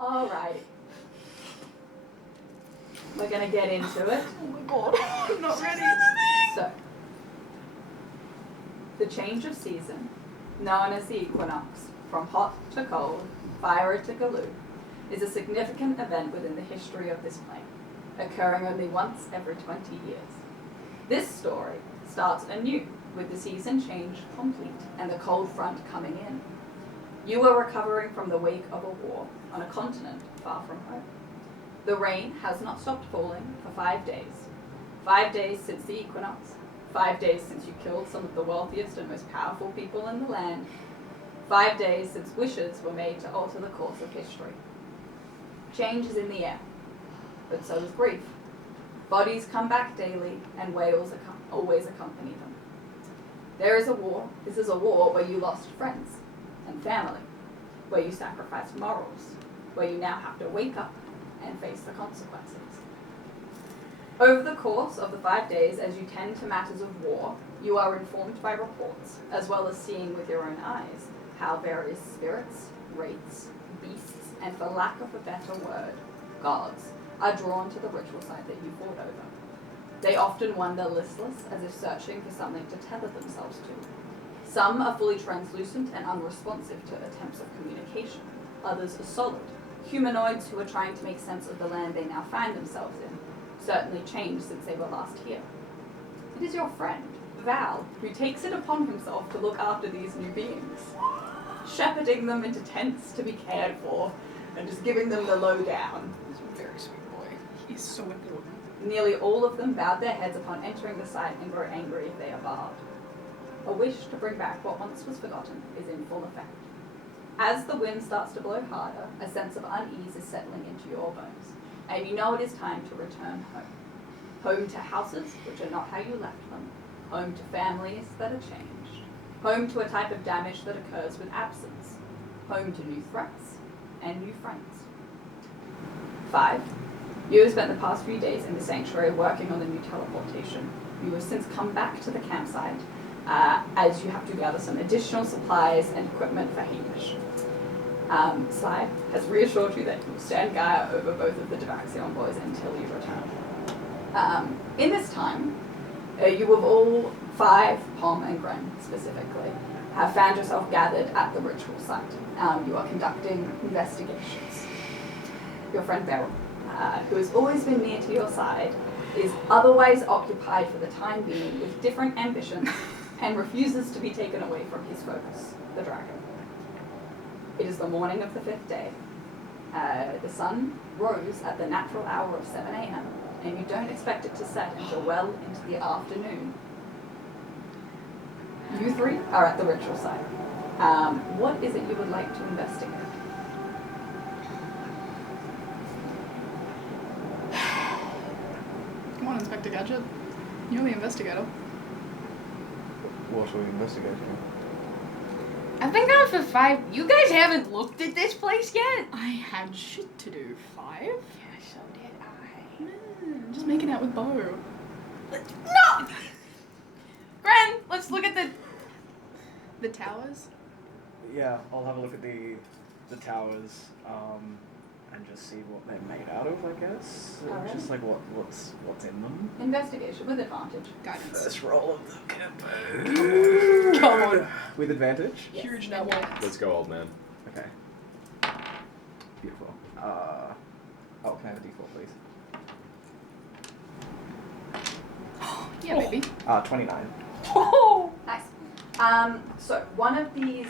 Alrighty. We're gonna get into it. Oh my god, I'm not ready. So, the change of season, known as the equinox, from hot to cold, fiery to galoo, is a significant event within the history of this plane, occurring only once every 20 years. This story starts anew with the season change complete and the cold front coming in. You are recovering from the wake of a war on a continent far from home. The rain has not stopped falling for 5 days. 5 days since the equinox. 5 days since you killed some of the wealthiest and most powerful people in the land. 5 days since wishes were made to alter the course of history. Change is in the air, but so is grief. Bodies come back daily, and wails always accompany them. There is a war. This is a war where you lost friends and family, where you sacrificed morals, where you now have to wake up and face the consequences. Over the course of the 5 days, as you tend to matters of war, you are informed by reports, as well as seeing with your own eyes, how various spirits, wraiths, beasts, and for lack of a better word, gods, are drawn to the ritual site that you fought over. They often wander listless, as if searching for something to tether themselves to. Some are fully translucent and unresponsive to attempts of communication. Others are solid, humanoids who are trying to make sense of the land they now find themselves in, certainly changed since they were last here. It is your friend, Val, who takes it upon himself to look after these new beings, shepherding them into tents to be cared for, and just giving them the lowdown. He's a very sweet boy. He's so important. Nearly all of them bowed their heads upon entering the site and grow angry if they are barred. A wish to bring back what once was forgotten is in full effect. As the wind starts to blow harder, a sense of unease is settling into your bones, and you know it is time to return home. Home to houses which are not how you left them, home to families that are changed, home to a type of damage that occurs with absence, home to new threats and new friends. 5. You have spent the past few days in the sanctuary working on the new teleportation. You have since come back to the campsite as you have to gather some additional supplies and equipment for Hamish. Sly has reassured you that you will stand guard over both of the Devaxion boys until you return. In this time, you have all 5, Pom and Gren specifically, have found yourself gathered at the ritual site. You are conducting investigations. Your friend Beryl, who has always been near to your side, is otherwise occupied for the time being with different ambitions and refuses to be taken away from his focus, the dragon. It is the morning of the 5th day. The sun rose at the natural hour of 7 a.m., and you don't expect it to set until well into the afternoon. You 3 are at the ritual site. What is it you would like to investigate? Come on, Inspector Gadget. You're the investigator. What are we investigating? I've been gone for 5. You guys haven't looked at this place yet? I had shit to do. 5? Yeah, so did I. Just making out with Bo. No! Gren, let's look at The towers? Yeah, I'll have a look at the towers, and just see what they're made out of, I guess. Alright. Just like what's in them. Investigation with advantage. Guidance. First roll of the campaign. Come on. With advantage? Yes. Huge net one. Let's go, old man. Okay. Beautiful. Can I have a d4, please? Yeah, baby. 29. Oh! Nice. So one of these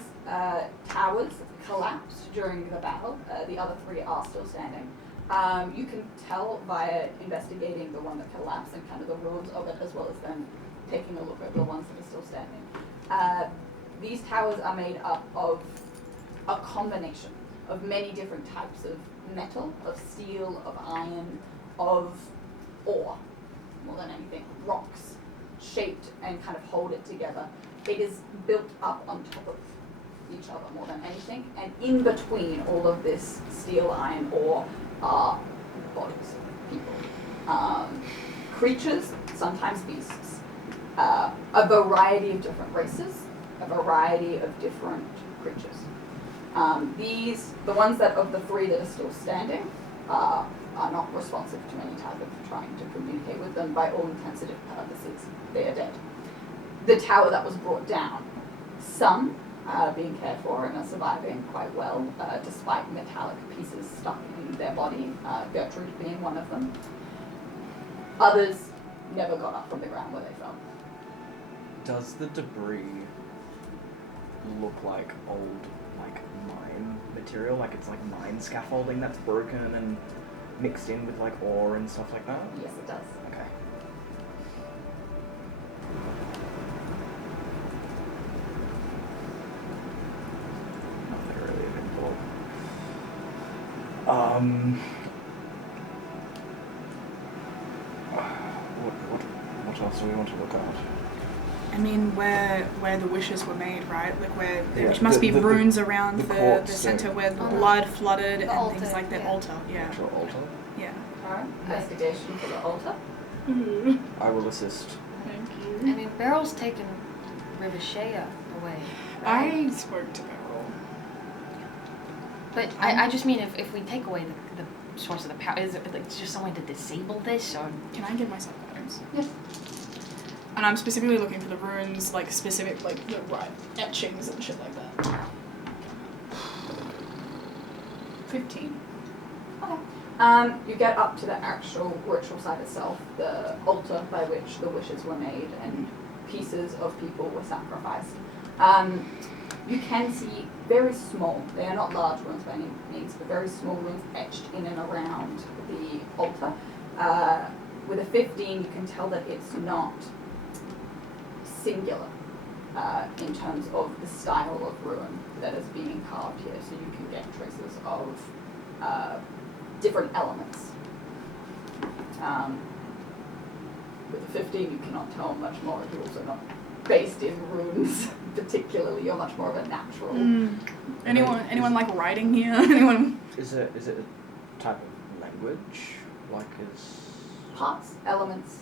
towers collapsed during the battle. The other 3 are still standing. You can tell via investigating the one that collapsed and kind of the ruins of it, as well as then taking a look at the ones that are still standing. These towers are made up of a combination of many different types of metal, of steel, of iron, of ore, more than anything, rocks, shaped and kind of hold it together. It is built up on top of each other more than anything, and in between all of this steel, iron, ore are bodies, people, creatures, sometimes beasts, a variety of different races, a variety of different creatures. The ones that of the three that are still standing, are not responsive to any type of trying to communicate with them. By all intents and purposes, they are dead. The tower that was brought down, some are being cared for and are surviving quite well, despite metallic pieces stuck in their body, Gertrude being one of them. Others never got up from the ground where they fell. Does the debris look like old, like, mine material? Like it's like mine scaffolding that's broken and mixed in with like ore and stuff like that? Yes, it does. Okay. Nothing really of import. What else do we want to look at? I mean, where the wishes were made, right? Like where there Yeah, must be the runes around the the courts, center where Oh, blood flooded the and altar, things like that. yeah. Altar, yeah. Actual altar? Yeah. Alright, investigation for the altar. I will assist. Thank I you. mean, Beryl's taken Rivashea away. I spoke to Beryl. But I just mean if we take away the source of the power, is it like just some way to disable this or? Can I give myself guidance? Yes. And I'm specifically looking for the runes, like specific, like the right etchings and shit like that. 15. Okay. You get up to the actual ritual site itself, the altar by which the wishes were made and pieces of people were sacrificed. You can see very small, they are not large runes by any means, but very small runes etched in and around the altar. With a 15, you can tell that it's not singular in terms of the style of rune that is being carved here, so you can get traces of different elements. With a 15, you cannot tell much more. You're also not based in runes particularly. You're much more of a natural. Anyone like writing here? Anyone? Is it a type of language? Like is Parts, elements.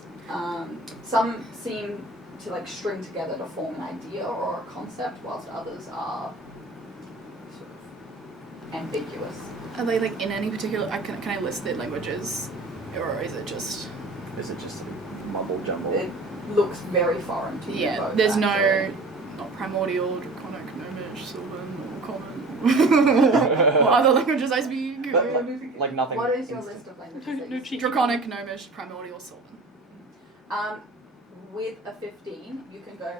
Some seem to like string together to form an idea or a concept, whilst others are sort of ambiguous. Are they like in any particular? Can I list their languages, or is it just? mumble jumble? It looks very foreign to you Yeah, both, there's actually. not primordial, draconic, gnomish, sylvan, or common. What other languages I speak? But like nothing. What is your instant- list of languages that you speak? Draconic, gnomish, primordial, sylvan. With a 15, you can go,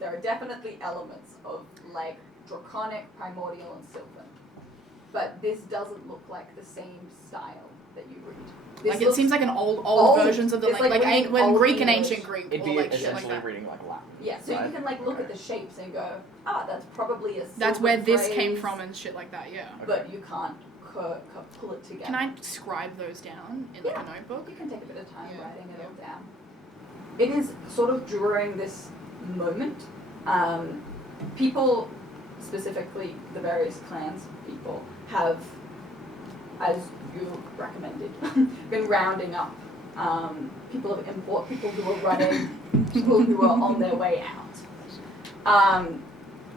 there are definitely elements of like draconic, primordial, and sylvan. But this doesn't look like the same style that you read. This Like it looks seems like an old old. versions of the It's like reading when old Greek and English. ancient Greek It'd or be like shit like essentially that. reading like Latin. Yeah, so right? you can like look Okay. at the shapes and go, that's probably a That's sylvan where this phrase, came from and shit like that. Yeah. but you can't pull it together. Can I scribe those down in like Yeah. a notebook? You can take a bit of time Yeah. writing it all down. It is sort of during this moment, people, specifically the various clans people, have, as you recommended, been rounding up people of import, people who are running, people who are on their way out.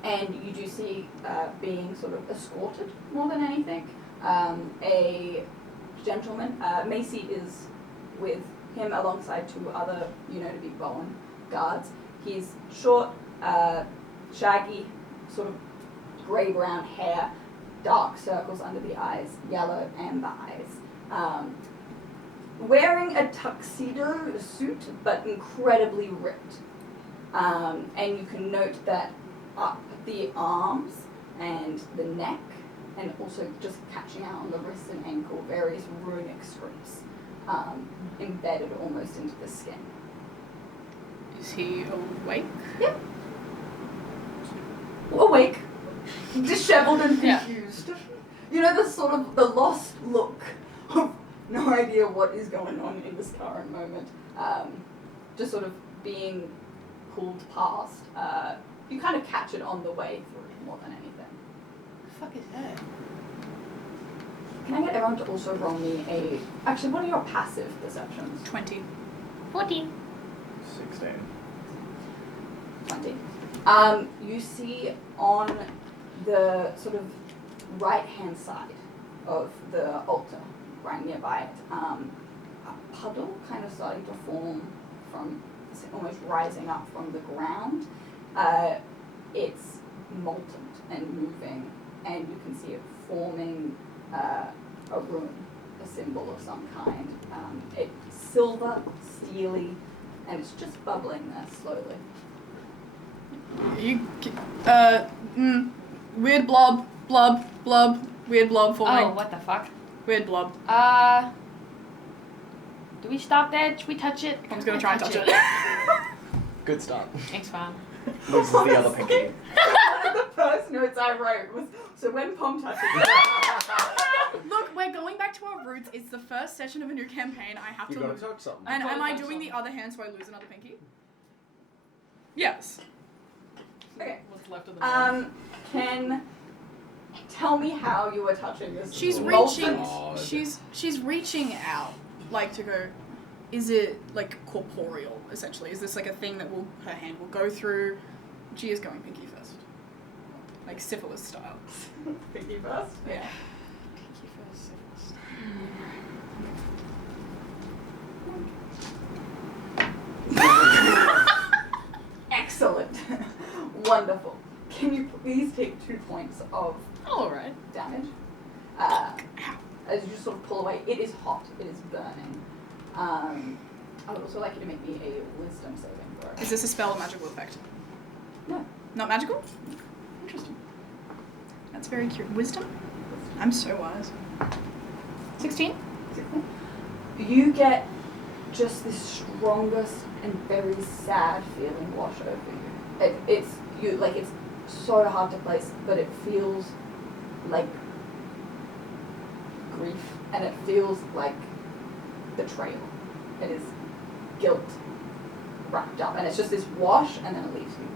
And you do see being sort of escorted more than anything. A gentleman, Macy is with him alongside two other, to be Bowen guards. He's short, shaggy, sort of grey-brown hair, dark circles under the eyes, yellow amber eyes. Wearing a tuxedo suit, but incredibly ripped. And you can note that up the arms and the neck, and also just catching out on the wrists and ankle, various runic scripts embedded almost into the skin. Is he awake? Yep. Awake, disheveled and Yeah. confused. The sort of the lost look of no idea what is going on in this current moment. Just sort of being pulled past. You kind of catch it on the way through more than anything. The fuck is that? Can I get everyone to also roll me actually, what are your passive perceptions? 20. 14. 16. 20. You see on the sort of right-hand side of the altar, right nearby it, a puddle kind of starting to form from, almost rising up from the ground. It's molten and moving, and you can see it forming a rune, a symbol of some kind. It's silver, steely, and it's just bubbling there slowly. Weird blob, weird blob forming. Oh, what the fuck? Weird blob. Do we stop that? Should we touch it? I'm just gonna try and touch it. Good start. Thanks, Mom. Loses the other pinky. One of the first notes I wrote was, so when Pom touches it. Look, we're going back to our roots. It's the first session of a new campaign. I have You to gotta lose. touch something. And am I touch doing the something. other hand so I lose another pinky? Yes. Okay. What's left of the Can tell me how you were touching this. She's molten- reaching. God. She's reaching out, like to go. Is it like corporeal? Essentially, is this like a thing that her hand will go through? She is going pinky first, like syphilis style. Pinky first. Yeah. Excellent. Wonderful. Can you please take 2 points of All right. damage? As you sort of pull away, it is hot. It is burning. I would also like you to make me a wisdom saving throw. Is this a spell or magical effect? No. Not magical? Interesting. That's very curious. Wisdom? I'm so wise. 16? You get just the strongest and very sad feeling wash over you. It's so hard to place, but it feels like grief, and it feels like betrayal. It is guilt wrapped up, and it's just this wash, and then it leaves you.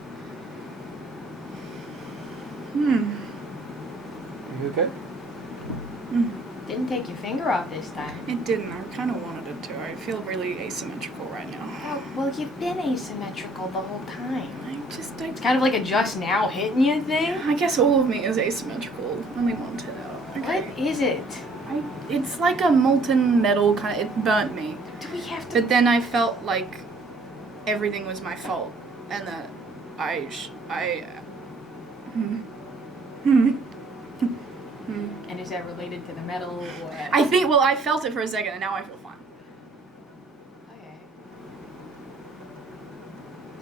Are you okay? Didn't take your finger off this time. It didn't. I kind of wanted it to. I feel really asymmetrical right now. Oh, well, you've been asymmetrical the whole time. It's It's kind of like a just now hitting you thing. I guess all of me is asymmetrical. Let me want it out. What is it? It's like a molten metal kind of. It burnt me. Do we have to? But then I felt like everything was my fault, and that And is that related to the metal or? I think. Well, I felt it for a second, and now I feel fine.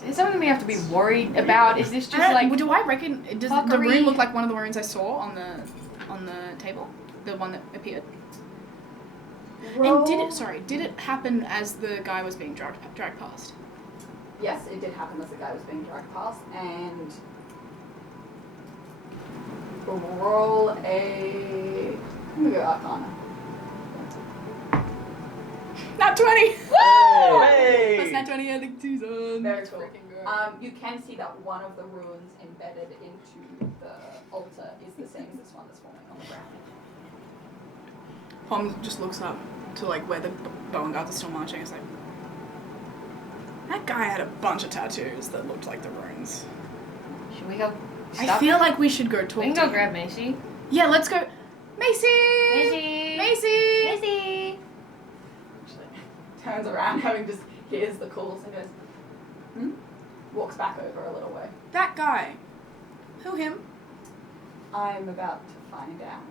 Okay. Is something we have to be worried about? Is this just Do I reckon? Does the fuckery? rune look like one of the runes I saw on the table? The one that appeared. And did it happen as the guy was being dragged past? Yes, it did happen as the guy was being dragged past, and roll a. I'm gonna go Arcana. Nat 20! Hey! That's Nat 20 ending season. Very cool. Freaking good. You can see that one of the runes embedded into the altar is the same as this one that's forming on the ground. Pom just looks up to like where the Bowen guards are still marching. It's like, that guy had a bunch of tattoos that looked like the runes. Should we go? I feel like we should go talk we can to go him. grab Macy. Yeah, let's go. Macy! Macy! Macy! Macy! Turns around, having just hears the calls and goes, walks back over a little way. That guy. Who him? I'm about to find out.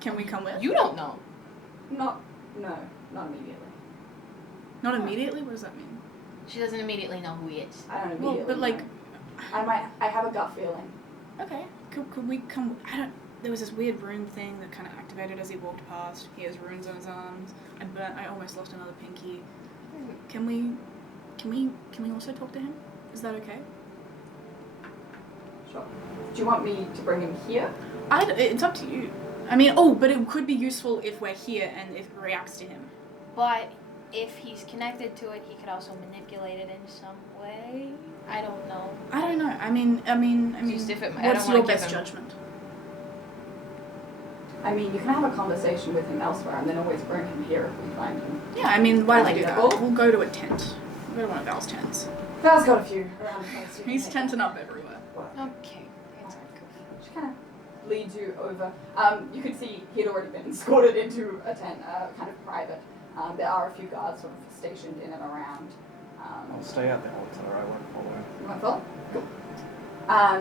Can we come with? You don't know. Not immediately. Not immediately? What does that mean? She doesn't immediately know who he is. I don't Well, immediately. but like, know. I have a gut feeling. okay. Could we come? There was this weird rune thing that kind of activated as he walked past. He has runes on his arms. I almost lost another pinky. Can we also talk to him? Is that okay? Sure. Do you want me to bring him here? It's up to you. I mean, but it could be useful if we're here and if it reacts to him. But if he's connected to it, he could also manipulate it in some way. I don't know. I don't know. I mean, Just if it- I what's don't wanna your give best him- judgment? I mean, you can have a conversation with him elsewhere and then always bring him here if we find him. Yeah, I mean, why I don't like we do that. that? We'll go to a tent. We'll go to one of Val's tents. Val's got a few around the place. He's tenting up everywhere. Okay. Just kind of leads you over. You can see he'd already been escorted into a tent, kind of private. There are a few guards sort of stationed in and around. I'll stay at the altar. I won't follow. You want to follow? Cool. Are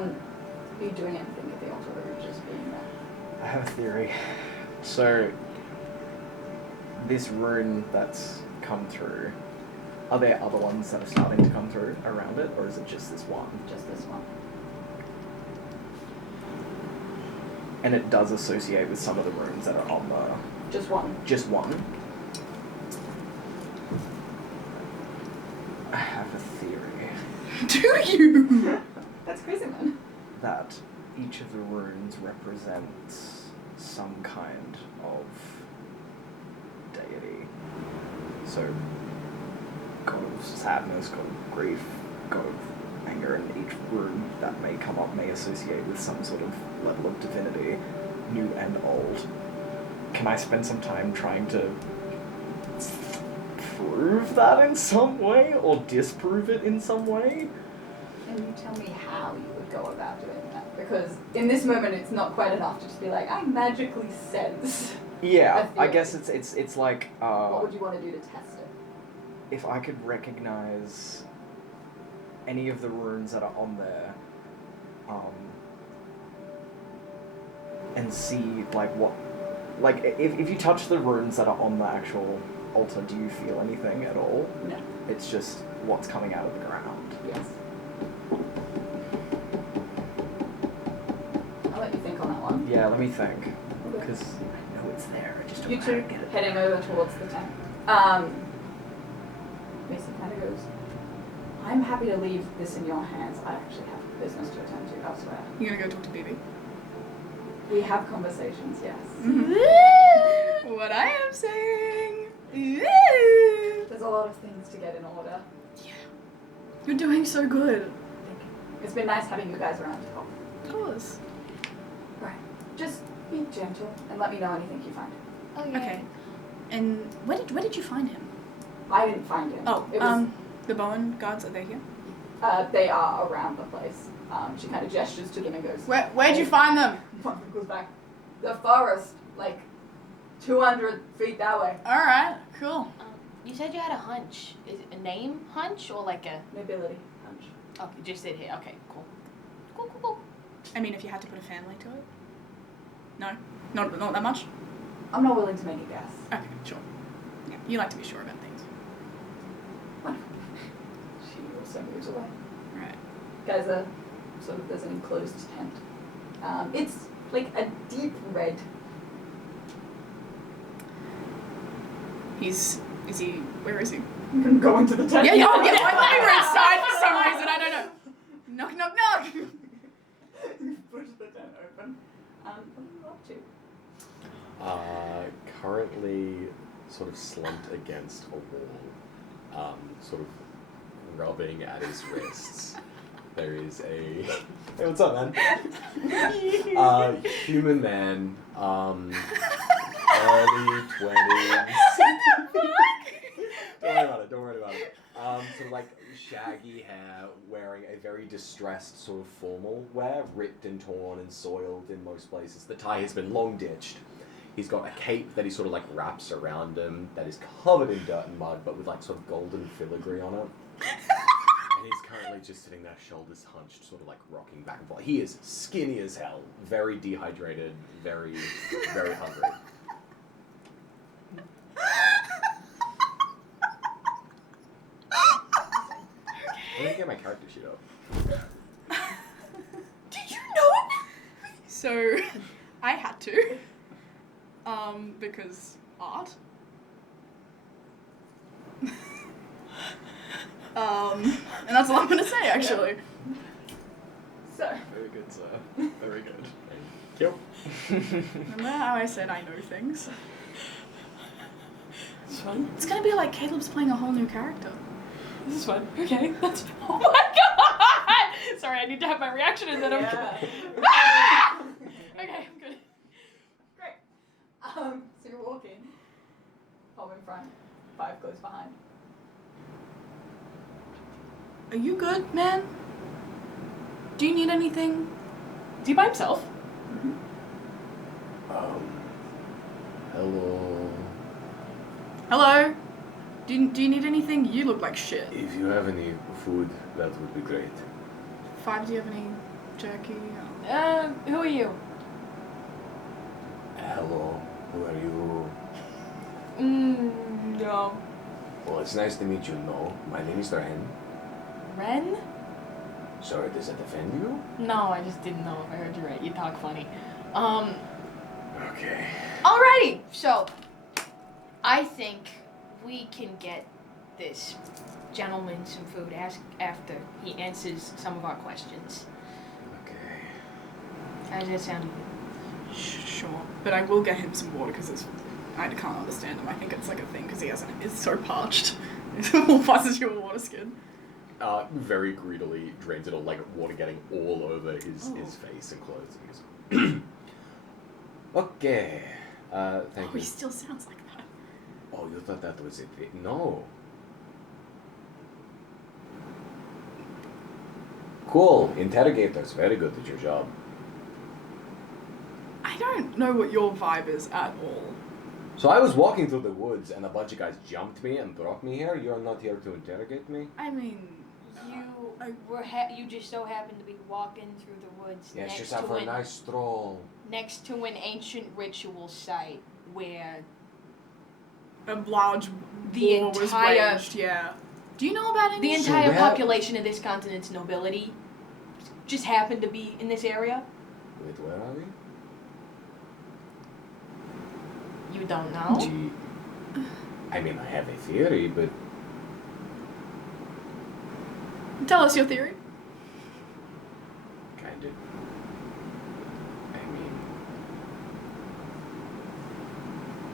you doing anything at the altar, or just being there? I have a theory. So, this rune that's come through, are there other ones that are starting to come through around it, or is it just this one? Just this one. And it does associate with some of the runes that are on the... Just one. Just one? I have a theory Do you? That's crazy, man. that each of the runes represents some kind of deity. So, god of sadness, god of grief, god of anger, and each rune that may come up may associate with some sort of level of divinity, new and old. Can I spend some time trying to prove that in some way, or disprove it in some way? Can you tell me how you would go about doing that? Because in this moment, it's not quite enough to just be like, I magically sense. Yeah, I I feel guess it's like What would you want to do to test it? if I could recognize any of the runes that are on there, and see like what, like if you touch the runes that are on the actual altar, do you feel anything at all? No. It's just what's coming out of the ground. Yes. I'll let you think on that one. Yeah, let me think, because I know it's there. I just don't You know how to two get it. heading over towards the tent. Mason kind of goes, I'm happy to leave this in your hands. I actually have business to attend to elsewhere. You gonna go talk to BB? We have conversations, yes. What I am saying. There's a lot of things to get in order. You're doing so good. It's been nice having you guys around to help. Of course. Right. Just be gentle and let me know anything you find. Oh, yeah. Okay. And where did you find him? I didn't find him. Oh, It was, the Bowen guards, are they here? they are around the place. She kind of gestures to them and goes, Where'd you find them? one of them goes back. The forest, like 200 feet that way. Alright, cool. You said you had a hunch. Is it a name hunch or like a... Nobility hunch. Oh, you just said here. Okay, cool. Cool. I mean, if you had to put a family to it? No? Not that much? I'm not willing to make a guess. Okay, sure. Yeah, you like to be sure about things. She also moves away. Right. Guys are sort of, there's an enclosed tent. It's like a deep red. Is he, where is he? You can go into the tent. I thought we were inside for some reason, I don't know. Knock, knock, knock! You push the tent open. What are you up to? Currently sort of slumped against a wall, sort of rubbing at his wrists. There is a... Hey, what's up, man? Human man, early 20s. Don't worry about it. Sort of like shaggy hair, wearing a very distressed sort of formal wear, ripped and torn and soiled in most places. The tie has been long ditched. He's got a cape that he sort of like wraps around him that is covered in dirt and mud, but with like sort of golden filigree on it. And he's currently just sitting there, shoulders hunched, sort of like rocking back and forth. He is skinny as hell, very dehydrated, very, very hungry. I need to get my character sheet up. Did you know it? So, I had to. Because art. And that's all I'm gonna say, actually. So, Very good, sir. Very good. Thank you. Remember how I said I know things? It's fun. It's gonna be like Caleb's playing a whole new character. This is fun. Okay, that's. Oh my god! Sorry, I need to have my reaction and then I'm. yeah. Okay, I'm good. Great. So you're walking. Pop in front. 5 close behind. Are you good, man? Do you need anything? Is he by himself? Hello. Hello? Do you need anything? You look like shit. If you have any food, that would be great. 5, do you have any jerky? Who are you? Hello. Who are you? No. Well, it's nice to meet you. No, my name is Ren. Ren? Sorry, does that offend you? No, I just didn't know if I heard you right. You talk funny. Okay. Alrighty, so I think we can get this gentleman some food after he answers some of our questions. Okay. How does that sound to you? Sure. But I will get him some water because I can't understand him. I think it's like a thing because he's so parched. It passes you a water skin. Very greedily drains it all, like water getting all over his face and clothes. He goes, okay. Thank Oh, you. he still sounds like that. Oh, you thought that was it? No. Cool. Interrogators. Very good at your job. I don't know what your vibe is at all. So I was walking through the woods and a bunch of guys jumped me and brought me here. You're not here to interrogate me? I mean, You just so happened to be walking through the woods Yes, next just out to for a nice stroll. next to an ancient ritual site where a large The war was entire- waged, yeah. Do you know about any? the So entire where- population of this continent's nobility just happened to be in this area. Wait, where are we? You don't know? Gee, I mean, I have a theory, but Tell us your theory. kind of. I mean,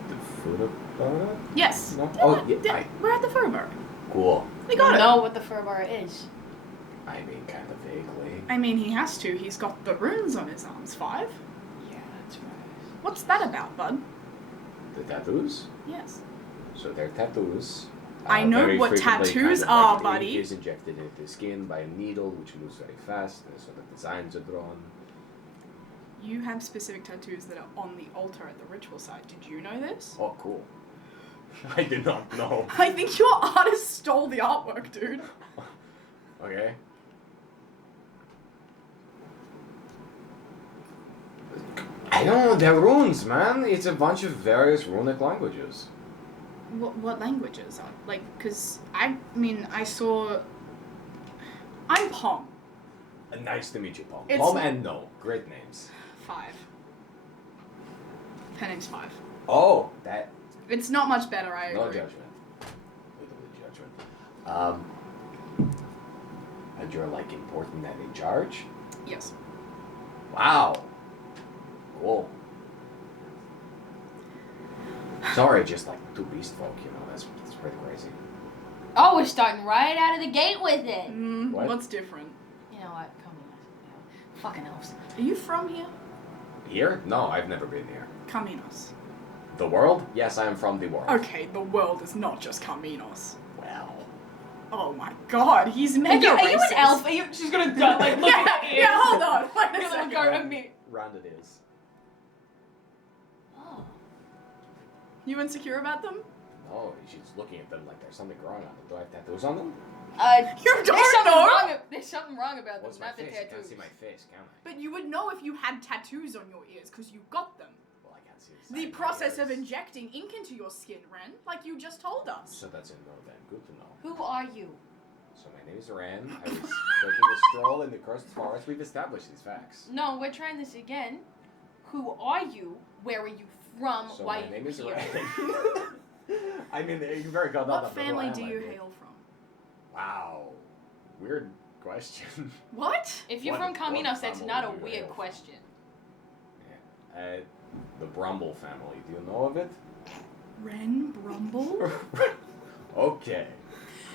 the food about it? Yes. No? Oh, yeah, We're at the Furbo. Cool. We You got it. know what the Furbar is. I mean, kind of vaguely. I mean, he has to. He's got the runes on his arms. 5. Yeah, that's right. What's that about, bud? The tattoos? Yes. So they're tattoos. I know very what frequently tattoos kind of are, like buddy. Ink is injected into the skin by a needle, which moves very fast, and so the designs are drawn. You have specific tattoos that are on the altar at the ritual site. Did you know this? Oh, cool. I did not know. I think your artist stole the artwork, dude. Okay. I don't know, they're runes, man. It's a bunch of various runic languages. What languages are like? Cause I mean I saw. I'm Pom. Nice to meet you, Paul. It's- Palm and No. Great names. 5. Her name's 5. Oh, that. It's not much better, I No agree. judgment. Literally judgment. And you're like important and in charge? Yes. Wow. Cool. Sorry, just like 2 beast folk, you know, that's pretty crazy. Oh, we're starting right out of the gate with it. What? What's different? You know what? Come on. Fucking elves. Are you from here? Here? No, I've never been here. Caminos. The world? Yes, I am from the world. Okay, the world is not just Caminos. Well. Oh my god, he's Are mega you racist. an elf? Are you just gonna like look Yeah, at the ears? yeah, hold on. Wait a You're gonna second. go at me. Round it is. Oh. You insecure about them? No, she's looking at them like there's something wrong on them. Do I have tattoos on them? You There's don't something know! wrong. There's something wrong about them, What's my not the face? I can't tattoos. see my face, can I? But you would know if you had tattoos on your ears, because you got them. Well, I can't see the The side of my process of ears. injecting ink into your skin, Ren, like you just told us. So that's a no then. Good to know. Who are you? So my name is Ran. I was taking a stroll in the cursed forest. We've established these facts. No, we're trying this again. Who are you? Where are you from? So Why my are name you is here? Ran. I mean, you very got What family do you hail from? Wow. Weird question. What? If you're What- from what Caminos, that's family not a do you weird hail from? question. The Brumble family. Do you know of it? Ren Brumble? Okay.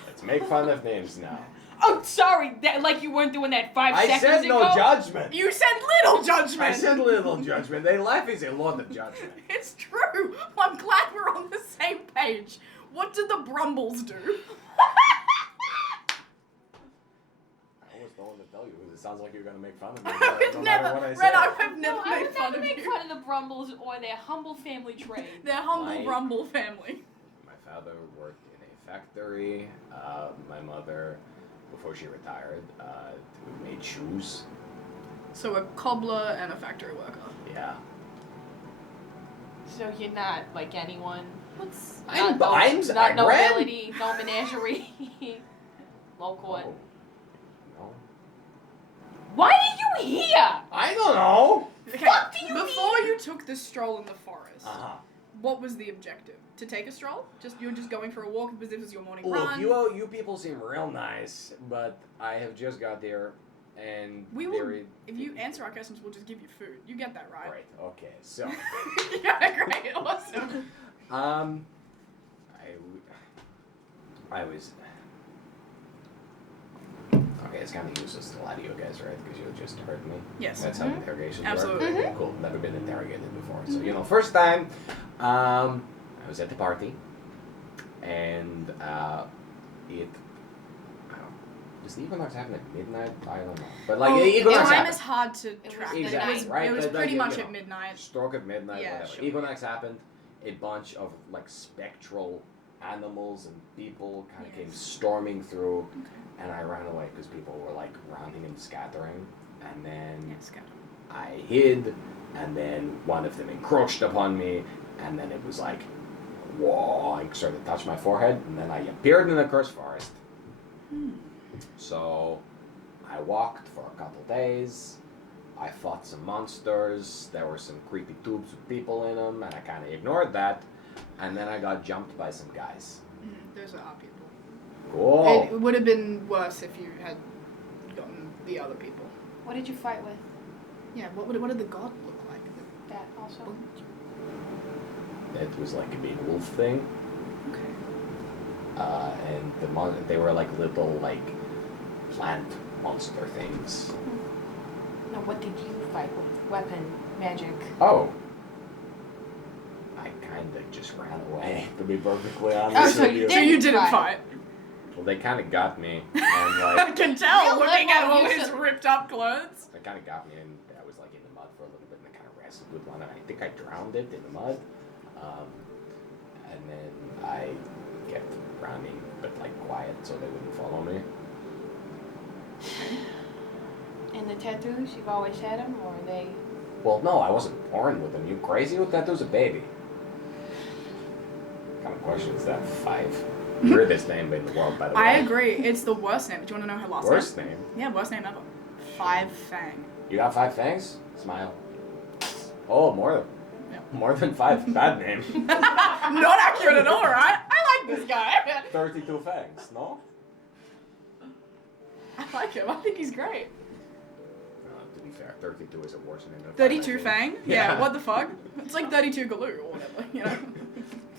Let's make fun of names now. Oh, sorry. That like you weren't doing that 5 I seconds said ago. no judgment. You said little judgment! I said little judgment. They laugh is a lot of judgment. It's true! I'm glad we're on the same page. What did the Brumbles do? I almost don't want to tell you who It sounds like you're gonna make fun of me. I would no never, matter what I Red, say. I would No, never I make would fun never of make you. fun of the Brumbles or their humble family trade. They're humble My- Rumble family. My father worked in a factory. My mother, before she retired, made shoes. So a cobbler and a factory worker. Yeah. So you're not like anyone. What's I'm Not Red? nobility, no menagerie, low court. Oh. No. Why are you here? I don't know. okay? Fuck do you Before you took the stroll in the forest, Uh-huh. what was the objective? To take a stroll? You're just going for a walk because this was your morning Look, run. you people seem real nice, but I have just got there, and We will. very- If you answer our questions, we'll just give you food. You get that, right? Right. Okay. So. yeah, great, awesome. I was. Okay, it's kind of useless to lie to you guys, right? Because you just heard me. Yes. That's how interrogations Absolutely. work. Cool. Never been interrogated before. So first time, I was at the party, and it. Does the equinox happen at midnight? I don't know. But like the equinox time happened. is hard to was track. Exactly, It was, right? It was But, like, pretty you much know. at midnight. Stroke of midnight, Yeah, whatever. sure. Equinox happened. A bunch of like spectral animals and people kind of came storming through, and I ran away because people were like rounding and scattering, and then Yeah, scatter. I hid, and then one of them encroached upon me, and then it was like, whoa, and started to touch my forehead, and then I appeared in the cursed forest. So I walked for a couple days. I fought some monsters. There were some creepy tubes with people in them, and I kind of ignored that. And then I got jumped by some guys. Those are our people. Cool. It would have been worse if you had gotten the other people. What did you fight with? Yeah, what did the god look like? That also. It was like a big wolf thing. Okay. And they were like little like plant monster things. No, what did you fight with? Weapon, magic. Oh. I kind of just ran away, to be perfectly honest Oh, so with you you. did? So you didn't fight. fight. Well, they kind of got me, and I like can tell Real looking at liberal all use his of- ripped up clothes. they kind of got me, and I was like in the mud for a little bit, and I kind of wrestled with one, and I think I drowned it in the mud. And then I kept running, but like quiet, so they wouldn't follow me. And the tattoos, you've always had them, or are they? Well, no, I wasn't born with them. You crazy? What tattoo's a baby? What kind of question is that? 5. Weirdest name in the world, by the way. I agree. It's the worst name. Do you want to know her last Worst name? name? Yeah, worst name ever. 5 Fang. You got 5 fangs? Smile. Oh, more than 5. Bad name. Not accurate at all, right? I like this guy. 32 fangs, no? I like him. I think he's great. To be fair, 32 is a worse name than 5, 32 I think. Fang? Yeah, what the fuck? It's like 32 Galoo or whatever, you know?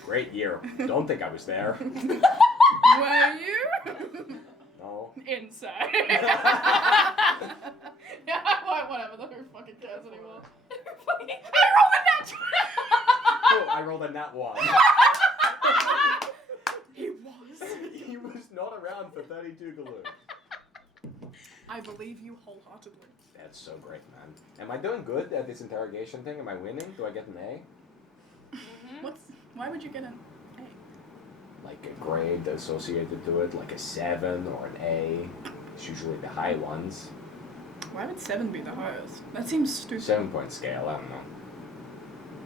Great year. Don't think I was there. Were you? No. Inside. yeah, whatever. Who fucking cares anymore? Oh, I rolled a nat 1. He was. He was not around for 32 Galoo. I believe you wholeheartedly. That's so great, man. Am I doing good at this interrogation thing? Am I winning? Do I get an A? Why would you get an A? Like a grade associated to it, like a 7 or an A. It's usually the high ones. Why would 7 be the highest? That seems stupid. 7-point scale, I don't know.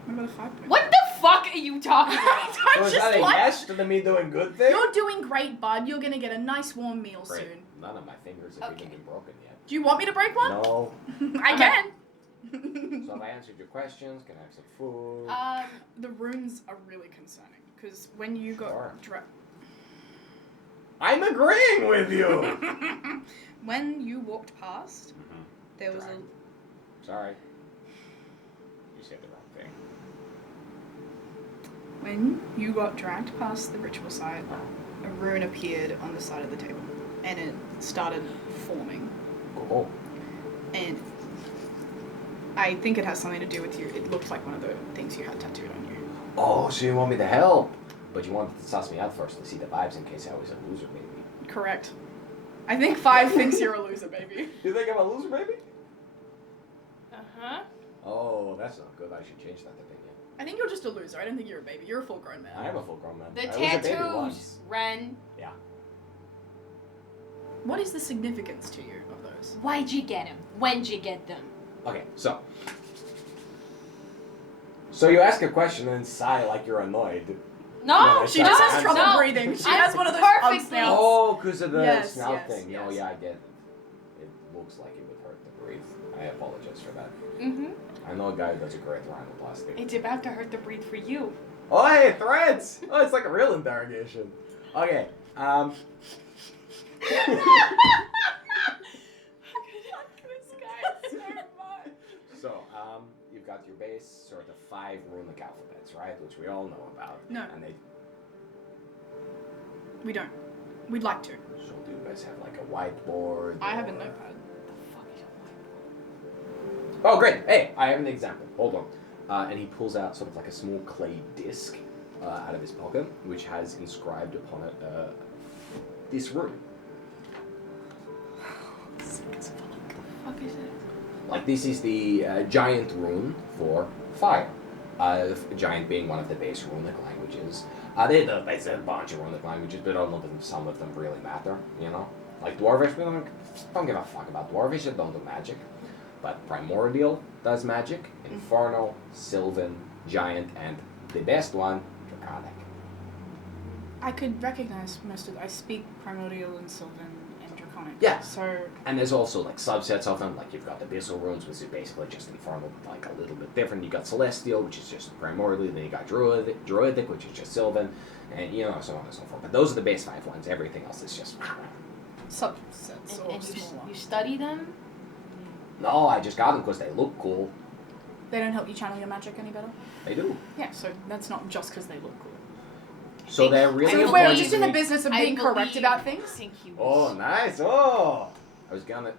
What about a 5 point? What the fuck are you talking about? So is that a yes to the me doing good thing? You're doing great, bud. You're gonna get a nice warm meal Great. soon. None of my fingers have Okay. even been broken yet. Do you want me to break one? No. I can. So have I answered your questions? Can I have some food? The runes are really concerning because when you Sure. got I'm agreeing with you! when you walked past, there was Dragged. Sorry. You said the wrong thing. when you got dragged past the ritual site, a rune appeared on the side of the table, and it started forming. Cool. And I think it has something to do with you. It looked like one of the things you had tattooed on you. Oh, so you want me to help? But you wanted to suss me out first to see the vibes in case I was a loser, maybe. Correct. I think 5 thinks you're a loser, baby. You think I'm a loser, baby? Uh-huh. Oh, that's not good. I should change that opinion. I think you're just a loser. I don't think you're a baby. You're a full-grown man. I am a full-grown man. The I was a baby tattoos, once. Ren. What is the significance to you of those? Why'd you get them? When'd you get them? Okay, so you ask a question and sigh like you're annoyed. No, No, She just has no, trouble no. breathing. She I'm has one of those perfectly- unsnouts. Oh, because of the Yes, snout yes, thing. No, yes. yeah, I get it. It looks like it would hurt to breathe. I apologize for that. Mm-hmm. I know a guy who does a great rhinoplasty. It's about to hurt to breathe for you. Oh, hey, threads! Oh, it's like a real interrogation. Okay, so, you've got your base sort of 5 runic alphabets, right? Which we all know about. No. And they, We don't. We'd like to. so do you guys have like a whiteboard? I have a or- notepad. The fuck is Oh, great. Hey, I have an example. Hold on. And he pulls out sort of like a small clay disc out of his pocket, which has inscribed upon it this rune. the fuck is it? Like, this is the giant rune for fire. Giant being one of the base runic languages. There's a bunch of runic languages, but I don't know that some of them really matter, you know? Like Dwarvish, we don't give a fuck about Dwarvish, it don't do magic. But Primordial does magic, Infernal, Sylvan, Giant, and the best one, Draconic. I could recognize most of. I speak Primordial and Sylvan and Draconic. Yeah. So And there's also like subsets of them, like you've got the Abyssal runes, which is basically just Infernal, but like a little bit different. You got Celestial, which is just Primordial, then you got Druidic, which is just Sylvan, and you know, so on and so forth. But those are the base 5 ones, everything else is just... subsets or And smaller. you study them? No, I just got them because they look cool. They don't help you channel your magic any better. They do. Yeah. So that's not just because they look cool. So they're really So I if we're important just to in the me. business of I being correct believe- about I things. think he Oh, was. nice. Oh! I was gonna...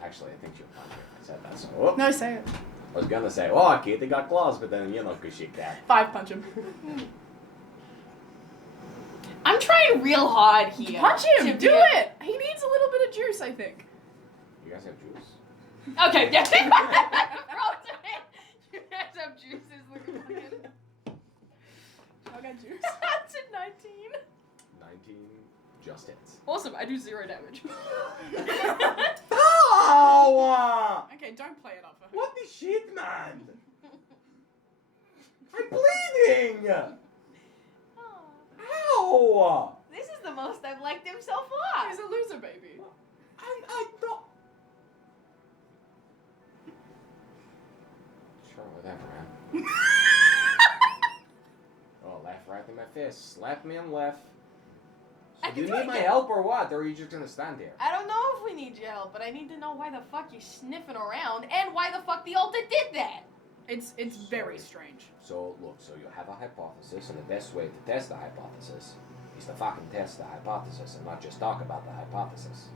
Actually, I think you're fine here. I said that, so... Oh. No, say it. I was gonna say, oh, kid, they got claws, but then, you know, good shit, cat. 5 punch him. I'm trying real hard here. Punch him. to Do be- it. He needs a little bit of juice, I think. You guys have juice? Okay, yeah. You guys have juices looking fucking. I got juice. That's a 19. 19 just hits. Awesome, I do 0 damage. Oh! Okay, don't play it up for her. What the shit, man? I'm bleeding! Ow! This is the most I've liked him so far. He's a loser, baby. I don't... Sure, whatever, man. Oh, left, right in my fist. Slap me on left. I So can do you do need it my again. help or what? Or are you just gonna stand here? I don't know if we need your help, but I need to know why the fuck you're sniffing around and why the fuck the altar did that. It's very strange. So, look, so you have a hypothesis, and the best way to test the hypothesis is to fucking test the hypothesis and not just talk about the hypothesis.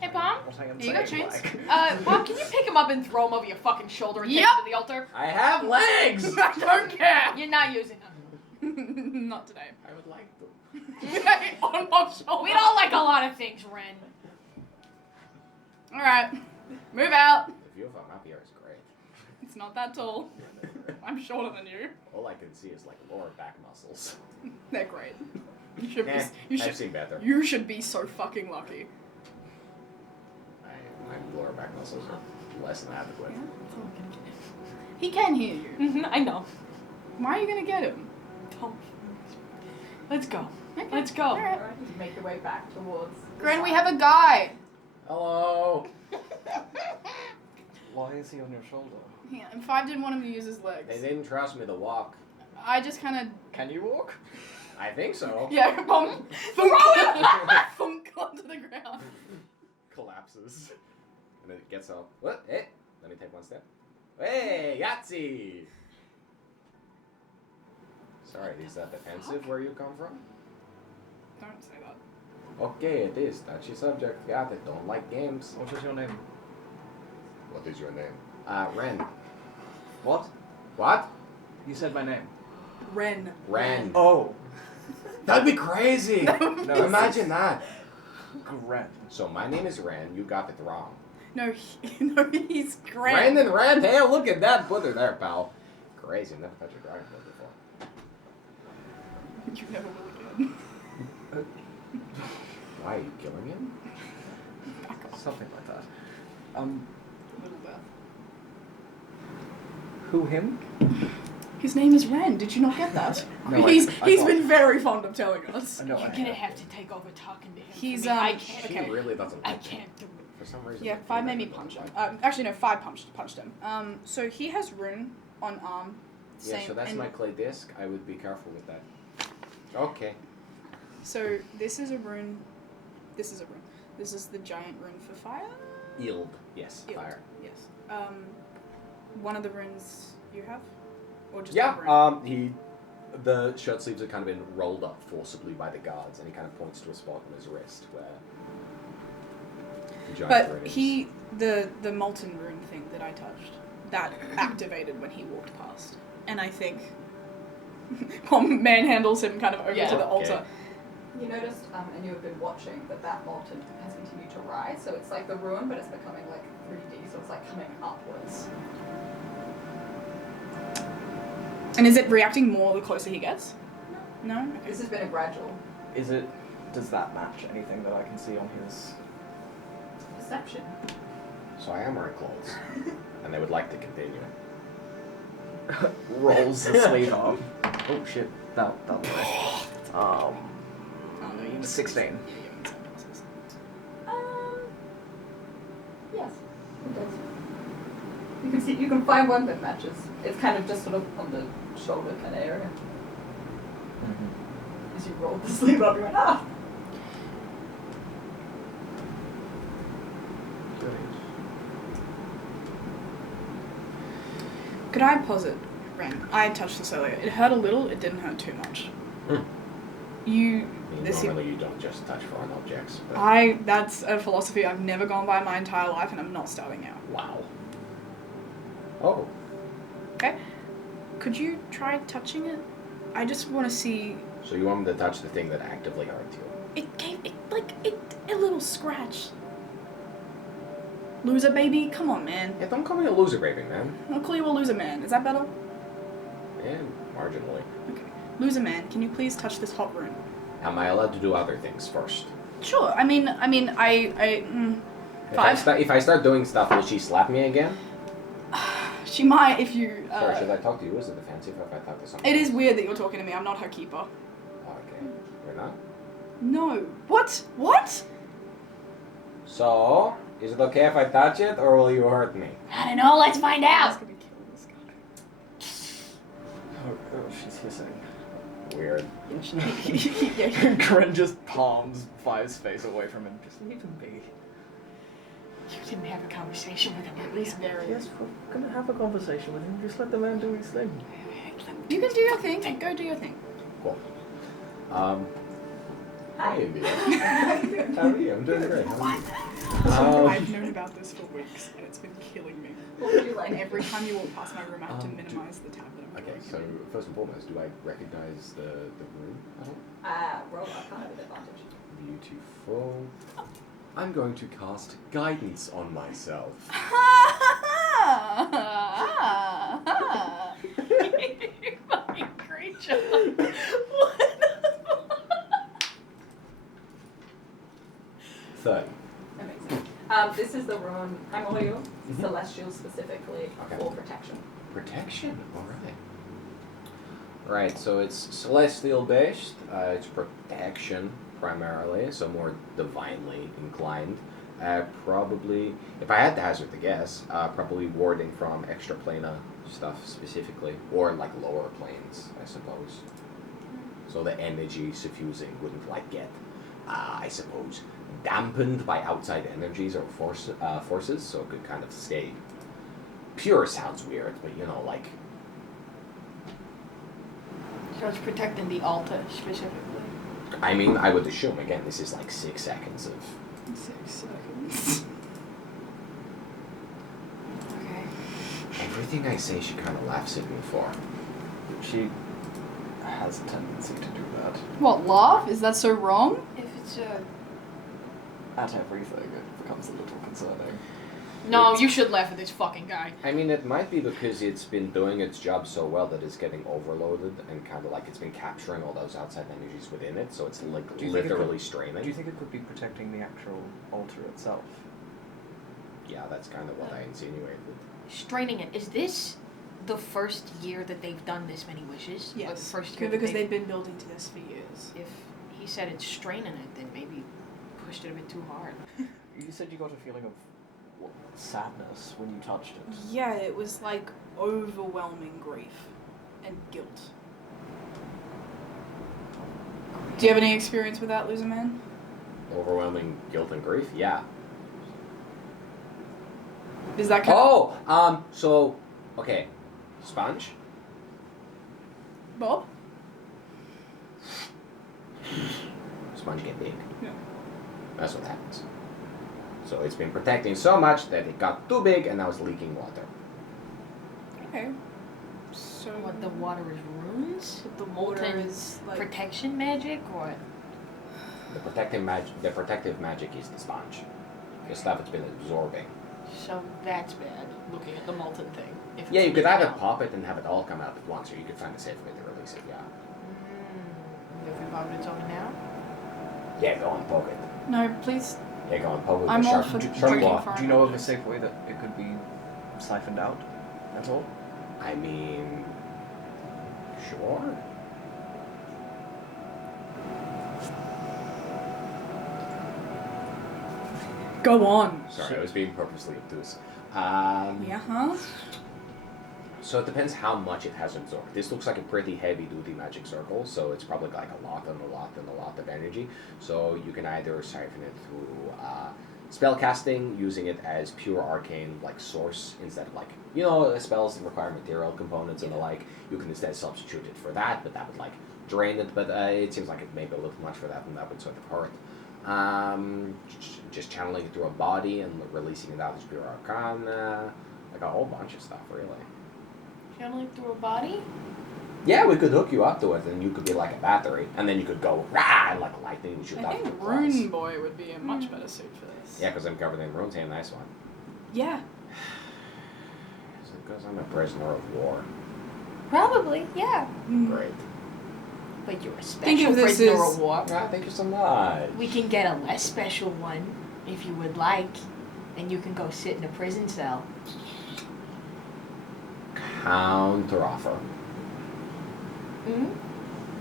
Hey, Palm. What I am Here you go, saying, Chains. like- Palm, can you pick him up and throw him over your fucking shoulder and take Yep. him to the altar? I have legs! I don't care. You're not using them. Not today. I would like to. On my shoulder. We don't like a lot of things, Ren. Alright. Move out. The view from up here is great. It's not that tall. I'm shorter than you. All I can see is like lower back muscles. They're great. You should Eh, be. You I've should. seen better. You should be so fucking lucky. My lower back muscles are less than adequate. He can hear you. I know. Why are you gonna get him? Don't. Let's go. Okay. Let's go. Alright. Alright, you make your way back towards. the Gren, we side. have a guy. Hello! Why is he on your shoulder? Yeah, and 5 didn't want him to use his legs. They didn't trust me to walk. I just kind of. Can you walk? I think so. Yeah, bump. Thunk. Thunk onto the ground. Collapses. And then it gets up. What? Hey! Let me take one step. Hey! Yahtzee! Sorry, is that defensive where you come from? Don't say that. Okay, it is. Touchy subject. Got it. Don't like games. What is your name? What is your name? Ren. What? What? You said my name. Ren. Ren. Oh. That'd be crazy! No. Imagine that. Gren. So my name is Ren. You got it wrong. No, no, he's Gren. Ren and Ren. Hey, look at that butter there, pal. Crazy. Never touched a dragon blood before. You never will again. Why are you killing him? Back off. Something like that. Little Beth. Who, him? His name is Ren. Did you not get that? No, he's I he's thought- been very fond of telling us. I know. You're I gonna have have to take over talking to him. for He's, me. I um, can't. She Okay. really doesn't I like him. can't do it. For some reason. Yeah, I 5 feel made me like punch he him. doesn't like Actually, no, 5 punched him. So he has rune on arm. Yeah, so that's and my clay disc. I would be careful with that. Okay. So this is a rune. This is a rune. This is the giant rune for fire. Yield. Yes, Yield. fire. Yes. One of the runes you have, or just Yeah, one rune? the shirt sleeves are kind of been rolled up forcibly by the guards, and he kind of points to a spot on his wrist where the giant rune But is. the molten rune thing that I touched, that activated when he walked past, and I think Pom manhandles him kind of over Yeah. to the Okay. altar. You noticed, and you have been watching, that molten has continued to rise. So it's like the ruin, but it's becoming like 3D. So it's like coming upwards. And is it reacting more the closer he gets? No. Okay. This has been a gradual Is it? Does that match anything that I can see on his? perception. So I am wearing clothes, and they would like to continue. Rolls the sleeve off. Oh shit! That way. Oh no, you 16. Yeah, you haven't sent passes. Yes, it does. You can see, you can find one that matches. It's kind of just sort of on the shoulder kind of area. As you roll the sleeve up, you went, ah! Could I posit, Ren? I touched this earlier. It hurt a little. It didn't hurt too much. Hmm. You. I mean, This. normally you don't just touch foreign objects, but That's a philosophy I've never gone by my entire life, and I'm not starting out. wow. Oh, Okay? Could you try touching it? I just want to see. so you want me to touch the thing that actively hurt you? It gave it like a little scratch. Loser baby, come on, man. Yeah, don't call me a loser, baby, man. I'll call you a loser man. Is that better? Yeah, marginally. Okay. Loser man, can you please touch this hot rune? Am I allowed to do other things first? Sure. I mean, Five. If I start doing stuff, will she slap me again? She might if you. Sorry, should I talk to you? Is it offensive if I talk to someone? It is weird that you're talking to me. I'm not her keeper. Okay, you're not. No. What? What? So, is it okay if I touch it, or will you hurt me? I don't know. Let's find I'm out. just gonna kill this guy. Oh, she's hissing. Weird. Yeah. Gren just palms Five's face away from him. Just leave him be. You didn't have a conversation with him, at least very. Yes, we're gonna have a conversation with him. Just let the man do his thing. You can do your thing. Go do your thing. Cool. Hi, India. How are you? I'm doing great. How are you? I've known about this for weeks, and it's been killing me. What would you like? And every time you walk past my room, I have to Do- minimize the tab that I'm Okay, drawing. so first and foremost, do I recognize the room at all? Roll Arcana with advantage. Beautiful. I'm going to cast guidance on myself. You fucking creature. What? 30. Amazing. This is the rune Amorio, celestial specifically Okay. for protection. Protection. All right. Right. So it's celestial based. It's protection primarily, so more divinely inclined. Probably, if I had to hazard a guess, probably warding from extraplanar stuff specifically, or like lower planes, I suppose. So the energy suffusing wouldn't like get, I suppose, dampened by outside energies or forces, so it could kind of stay pure. Sounds weird, but you know, like So it's protecting the altar specifically. I mean, I would assume again this is like 6 seconds of. 6 seconds. Okay. Everything I say, she kind of laughs at me for. She has a tendency to do that. What, laugh? Is that so wrong? If it's a at everything, it becomes a little concerning. No, you should laugh at this fucking guy. I mean, it might be because it's been doing its job so well that it's getting overloaded and kind of like it's been capturing all those outside energies within it, so it's like Do you think it literally could- straining. Do you think it could be protecting the actual altar itself? Yeah, that's kind of what I insinuated. Straining it. Is this the first year that they've done this many wishes? Or the Yes. first year Because that they've been building to this for years. If he said it's straining it, then maybe pushed it a bit too hard. You said you got a feeling of sadness when you touched it. Yeah, it was like overwhelming grief and guilt. Do you have any experience with that, Loser Man? Overwhelming guilt and grief? Yeah. Is that kind of So, okay. Sponge? Bob? Sponge get big. Yeah. That's what happens. So it's been protecting so much that it got too big and now it's leaking water. Okay. So What, the water is runes? the water molten is like Protection magic or The protective magic is the sponge. The stuff it's been absorbing. so that's bad. Looking at the molten thing. If Yeah, it's you could leaking either out. pop it and have it all come out at once, or you could find a safe way to release it, yeah. If we pop it, it's over now. Yeah, go and poke it. No, please. Yeah, go and poke it with I'm a all sharp, for sharp drinking claw. for- Do you know of a safe way that it could be siphoned out at all? I mean, sure. Go on. Sorry, I was being purposely obtuse. Yeah, huh? So it depends how much it has absorbed. This looks like a pretty heavy-duty magic circle, so it's probably like a lot and a lot and a lot of energy. So you can either siphon it through spell casting, using it as pure arcane like source instead of like spells that require material components and the like. You can instead substitute it for that, but that would like drain it. But it seems like it may be a little much for that, and that would sort of hurt. Just channeling it through a body and releasing it out as pure arcana, like a whole bunch of stuff, really. Channeling through a body? Yeah, we could hook you up to it, and you could be like a battery, and then you could go rah, and like lightning would shoot I out think of your claws. Rune Boy would be a much better suit for this. Yeah, because I'm covered in runes. Hey, nice one. Yeah. Is it because I'm a prisoner of war? Probably, yeah. Great. But you're a special Think of this prisoner as- of war. Ah, thank you so much. We can get a less special one if you would like, and you can go sit in a prison cell. Counter offer. Hmm?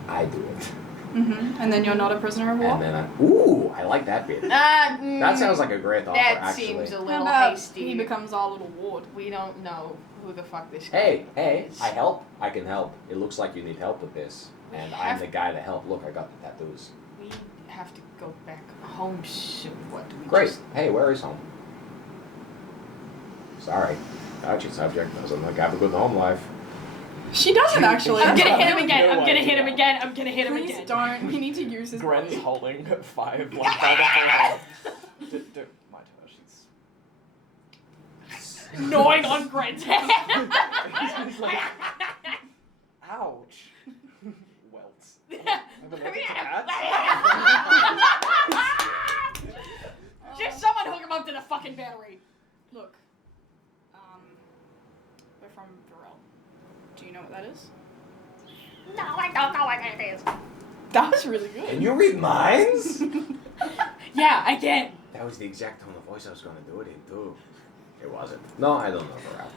I do it. And then you're not a prisoner of war? And then ooh, I like that bit. That sounds like a great offer, That actually. seems a How little about hasty. he becomes our little ward? We don't know who the fuck this guy Hey, is. I help. I can help. It looks like you need help with this, We and I'm have- the guy to help. Look, I got the tattoos. We have to go back home soon. What do we Great. just... Hey, where is home? Sorry, touchy subject. Doesn't look have a good home life. She doesn't actually. I'm gonna hit him No again. I'm gonna idea. hit him again. I'm gonna hit him Please again. don't. We need to use his Gren's body. holding 5 like by the hand. Don't mind her. She's Gnawing on Greg's head. He's like, ouch. Welts. I'm allergic to cats. Just someone hook him up to the fucking battery. Look. We're from Varel. Do you know what that is? No, I don't know what it is. That was really good. Can you read minds? Yeah, I can. That was the exact tone of voice I was going to do it in too. It wasn't. No, I don't know Varel.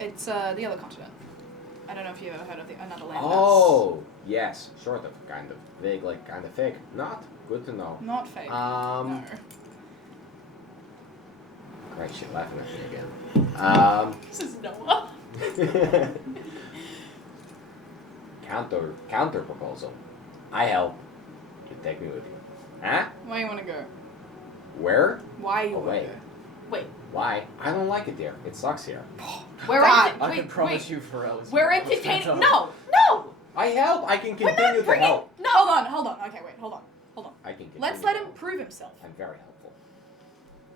It's the other continent. I don't know if you've ever heard of another land. Oh, yes, sort of, kind of, vaguely, kind of fake. Not good to know. Not fake. Um, no. Great, she's laughing at me again. This is Noah. Counter proposal. I help. You take me with you. Huh? Where you want to go? Where? Why you Oh, want to wait. go? Wait, Why? I don't like it here. It sucks here. we're God, I wait, can promise wait. you Pharrell is We're not entertaining. spent No, no. I help. I can We're not continue to bringing. help. No. Hold on. Okay, wait, hold on. I can continue Let's to let him help. prove himself. I'm very helpful.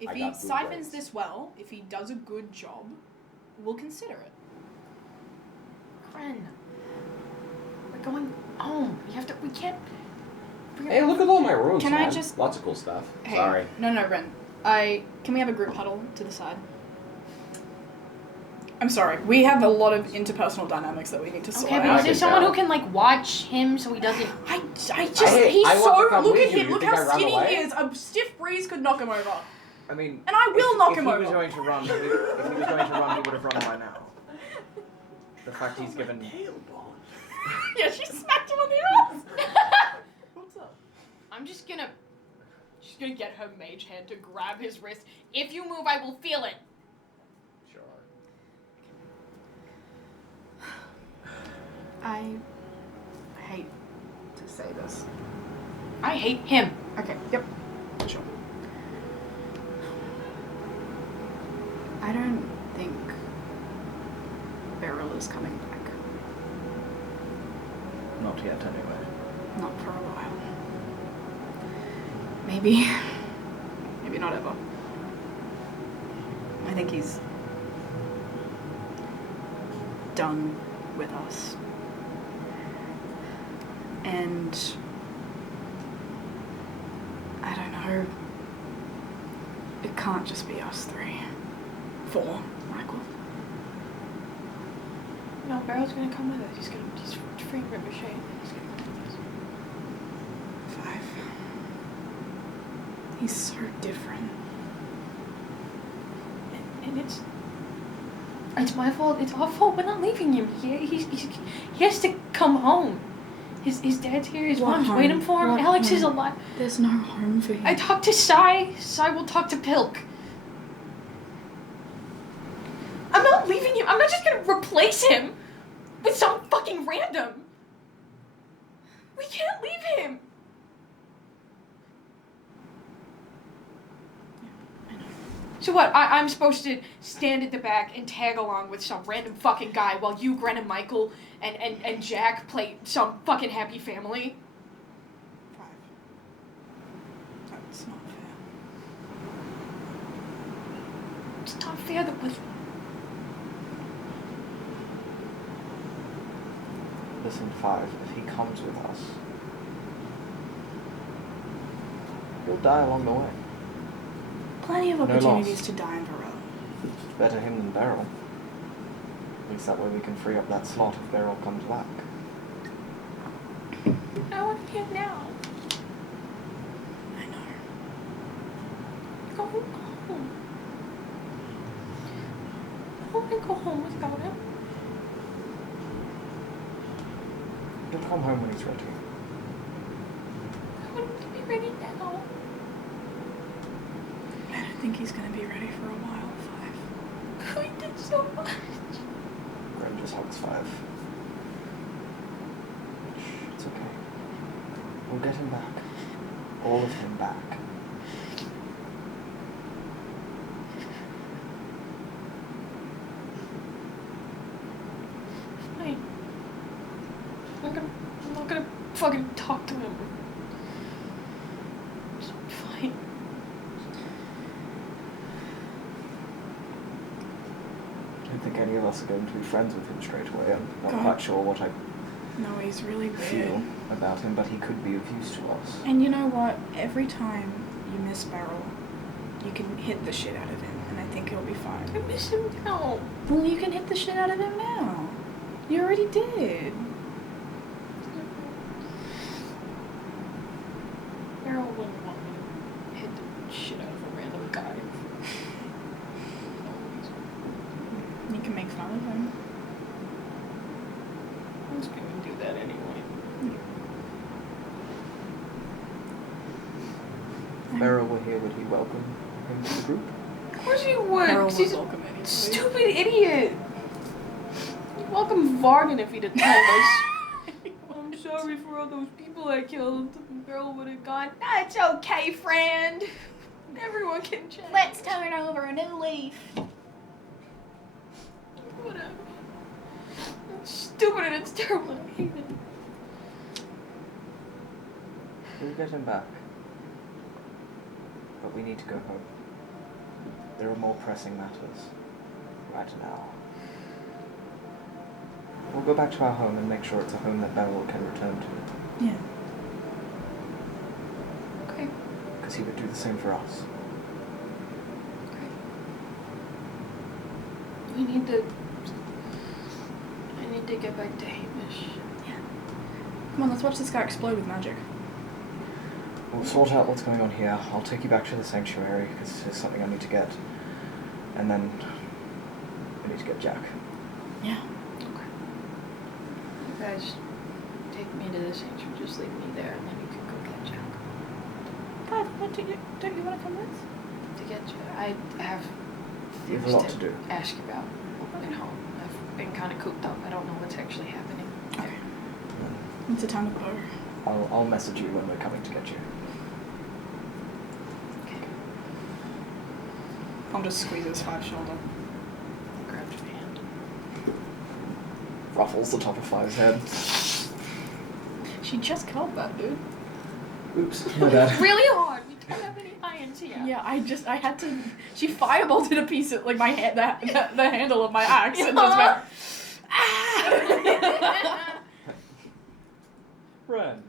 If I he got good siphons grades. this well, if he does a good job, we'll consider it. Gren, we're going home. We have to. We can't. Hey, look at all my rooms, Can I man. just- Lots of cool stuff. Hey, Sorry. No, Ren. Can we have a group huddle to the side? I'm sorry. We have a lot of interpersonal dynamics that we need to sort Okay, but out. is there can someone tell. who can like watch him so he doesn't? I just Hey, he's I want so to come look with at you. him. You Look think how I run skinny away? he is. A stiff breeze could knock him over. I mean, And I will knock if him he over. was going to run, if he was going to run, he would have run by now. The fact he's given. Yeah, she smacked him on the ass. What's up? I'm just gonna get her mage hand to grab his wrist. If you move, I will feel it. Sure. I hate to say this. I hate him. Okay, yep. Sure. I don't think Beryl is coming back. Not yet, anyway. Not for a while. Maybe not ever. I think he's done with us. And I don't know. It can't just be us three. 4, Michael. No, Barrel's gonna come with us. He's freeing Ricochet. He's gonna come with us. 5. He's so different. And it's my fault. It's our fault. We're not leaving him. He has to come home. His dad's here. His What mom's home? waiting for him. What Alex is home? alive. There's no home for him. I talked to Sai. Sai will talk to Pilk. I'm not leaving him. I'm not just gonna replace him with some fucking random. We can't leave him. So what? I'm supposed to stand at the back and tag along with some random fucking guy while you, Gren, and Michael and Jack play some fucking happy family? 5. That's not fair. It's not fair that with Listen, 5, if he comes with us, he'll die along the way. Plenty of No opportunities loss. to die in Varel. Better him than Beryl. At least that way we can free up that slot if Beryl comes back. I want him now. I know. Go home. I don't want to go home without him. He'll come home when he's ready. I want him to be ready now. I don't think he's gonna be ready for a while, 5. We did so much. Gren just hugs 5. It's okay. We'll get him back. All of him back. Fine. I'm not gonna fucking talk to him. It's fine. I don't think any of us are going to be friends with him straight away. I'm not God. quite sure what I No, he's really weird. feel about him, but he could be of use to us. And you know what? Every time you miss Beryl, you can hit the shit out of him, and I think he'll be fine. I miss him now. Well, you can hit the shit out of him now. You already did. Meryl wouldn't want me to hit the shit out of a random guy. You can make fun of him. I was gonna do that anyway. Beryl were here, would he welcome him to the group? Of course he would. Beryl 'Cause would he's a welcome anybody. stupid idiot. He'd welcome Vargan if he'd have told us. I'm sorry for all those people I killed. Beryl would have gone, that's okay, friend. Everyone can change. Let's turn over a new leaf. Whatever. It's stupid and it's terrible and I hate it. We'll get him back. But we need to go home. There are more pressing matters right now. We'll go back to our home and make sure it's a home that Beryl can return to. Yeah. because he would do the same for us. We need to. I need to get back to Hamish. Come on, let's watch this guy explode with magic. We'll sort out what's going on here. I'll take you back to the sanctuary because there's something I need to get. And then I need to get Jack. Yeah. Okay. You guys take me to the sanctuary. Just leave me there, and then you can go get Jack. God, don't you want to come with? To get you, I have You have a things lot to do. ask you about at home. I've been kind of cooped up. I don't know what's actually happening. Okay. It's a time to go. I'll message you when we're coming to get you. Okay. I'll just squeeze his 5 shoulder. Grab your hand. Ruffles the top of Five's head. She just killed that dude. Oops, my bad. Really hard. We don't have any irons here. Yeah, I had to. She firebolted a piece of like my hand, the handle of my axe, and just went. Ah! Ren.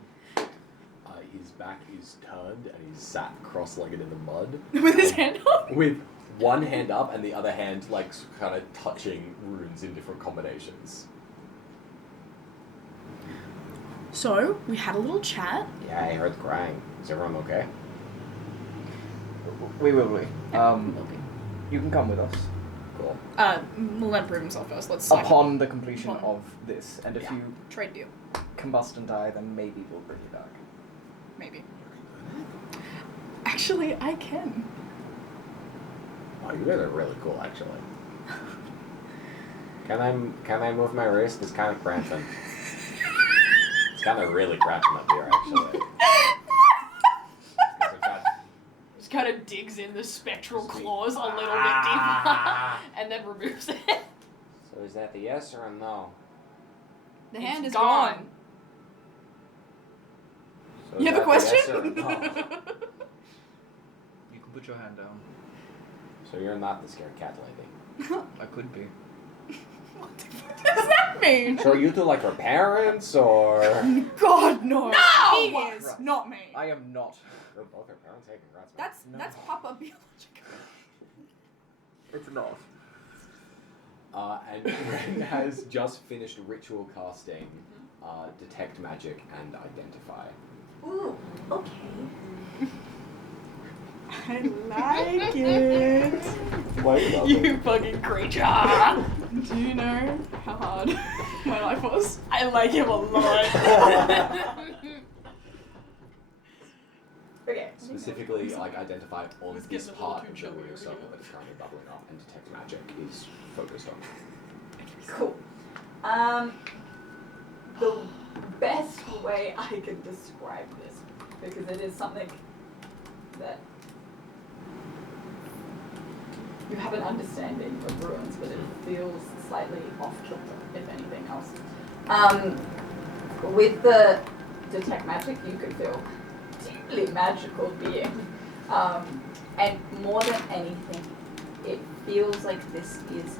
His back is turned and he's sat cross-legged in the mud. With his hand up. With one hand up and the other hand like kind of touching runes in different combinations. So we had a little chat. Yeah, I heard crying. Is everyone okay? Wait. Okay. You can come with us. Cool. We'll let him prove himself first. Let's like, Upon the completion Upon- of this, and if Yeah. you trade deal, combust and die, then maybe we'll bring you back. maybe. Actually, I can. Oh, you guys are really cool, actually. Can I move my wrist? It's kind of cramping. It's kind of really cramping up here, actually. Because I've got- Just kind of digs in the spectral Sweet. claws a little bit Ah. deeper, and then removes it. So is that the yes or a no? The It's hand is gone. gone. So You is have a that the yes question? or a no? You can put your hand down. So you're not the scared cat lady. I could be. What the fuck does that mean? So are you two like her parents or? God no. No! He is Right. not me. I am not. You're both her parents. Hey, congrats. man. That's Papa biological. It's not. And Ren has just finished ritual casting, detect magic and identify. Ooh, okay. I like it. Wait, You fucking creature! Do you know how hard my life was? I like him a lot. Okay. Specifically, like identify on Let's this get the part little of the tube lunar over circle here. that is currently bubbling up, and detect magic is focused on. Cool. The best way I can describe this, because it is something that you have an understanding of ruins, but it feels slightly off kilter, if anything else. With the detect magic, you could feel deeply magical being, and more than anything, it feels like this is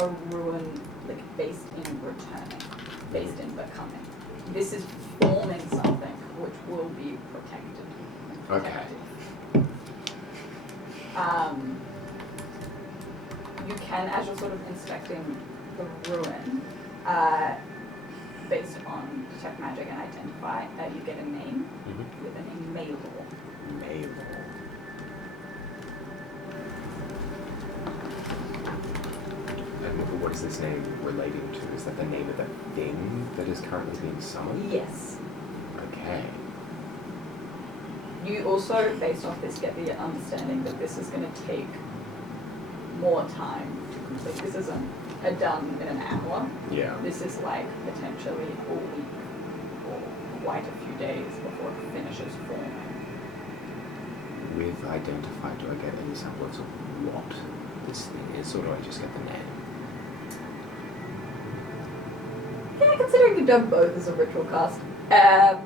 a ruin, like based in returning, based in becoming. This is forming something which will be protected. Okay. You can, as you're sort of inspecting the ruin, based on detect magic and identify, you get a name with the name Maylor. Mabel. And what is this name relating to? Is that the name of the thing that is currently being summoned? Yes. Okay. You also, based off this, get the understanding that this is going to take more time to complete. This isn't done in an hour. Yeah. This is like potentially a week or quite a few days before it finishes forming. With identify, do I get any semblance of what this thing is, or do I just get the name? Yeah, considering you've done both as a ritual cast, and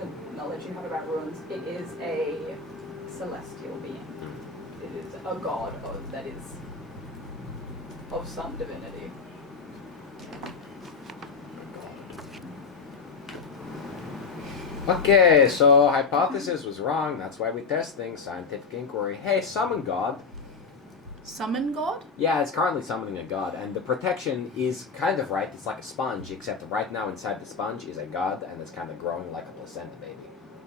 the knowledge you have about runes, it is a celestial being. It is a god that is of some divinity. Okay, so hypothesis was wrong. That's why we test things. Scientific inquiry. Hey, summon God. Summon God? Yeah, it's currently summoning a god, and the protection is kind of right. It's like a sponge, except right now inside the sponge is a god, and it's kind of growing like a placenta baby.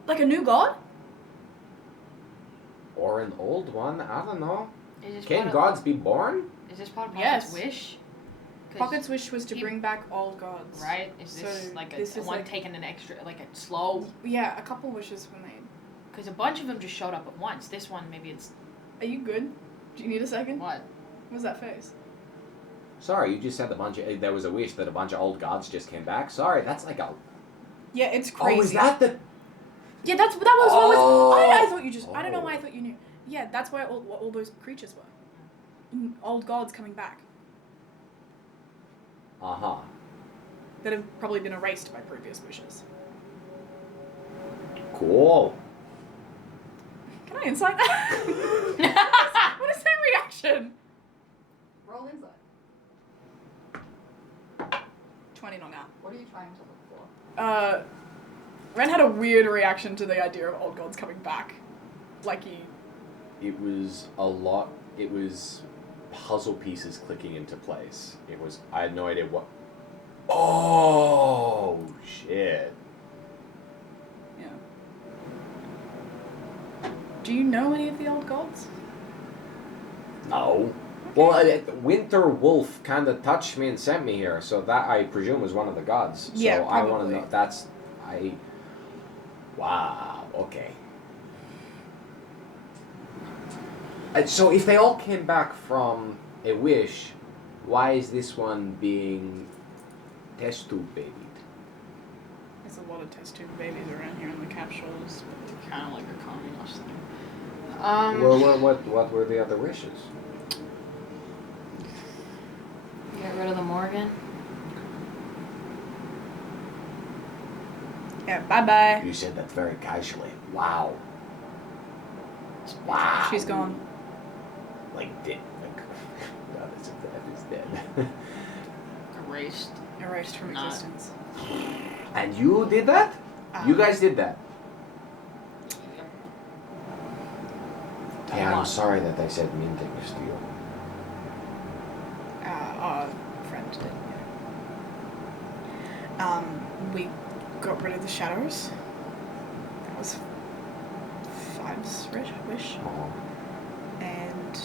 Like a new god? Or an old one. I don't know. Is this Can part gods be born? Is this part of Yes. Pocket's wish? 'Cause- Pocket's wish was to he- bring back all gods. Right? Is this So like this a is one like- taking an extra, like a slow? Yeah, a couple wishes were made. Because a bunch of them just showed up at once. This one, maybe it's Are you good? Do you need a second? what? What was that face? Sorry, you just said there was a wish that a bunch of old gods just came back. Sorry, that's like a. Yeah, it's crazy. Oh, is that the? Yeah, that was what was. I Oh. thought you just. I don't know why I thought you knew. Yeah, that's why all those creatures were. Old gods coming back Uh huh. that have probably been erased by previous wishes. Cool. Can I insight that? What is that reaction? Roll insight. 20 not now. What are you trying to look for? Ren had a weird reaction to the idea of old gods coming back. Like he. It was a lot. It was puzzle pieces clicking into place. It was. I had no idea what. Oh shit! Yeah. Do you know any of the old gods? No. Well, Winter Wolf kind of touched me and sent me here, so that I presume was one of the gods. So Yeah, I want to probably. know. That's I. Wow. Okay. So if they all came back from a wish, why is this one being test tube babied? There's a lot of test tube babies around here in the capsules. Kind of like a communist thing. Well, what were the other wishes? Get rid of the Morgan. Yeah, bye bye. You said that very casually. Wow. Wow. She's gone. Like dead. Like, God, is dead. Erased. Erased from Not- existence. And you did that? You guys did that? Yeah, I'm sorry that I said mean things to you. Our friend did. We got rid of the shadows. That was Five's wish. Oh. And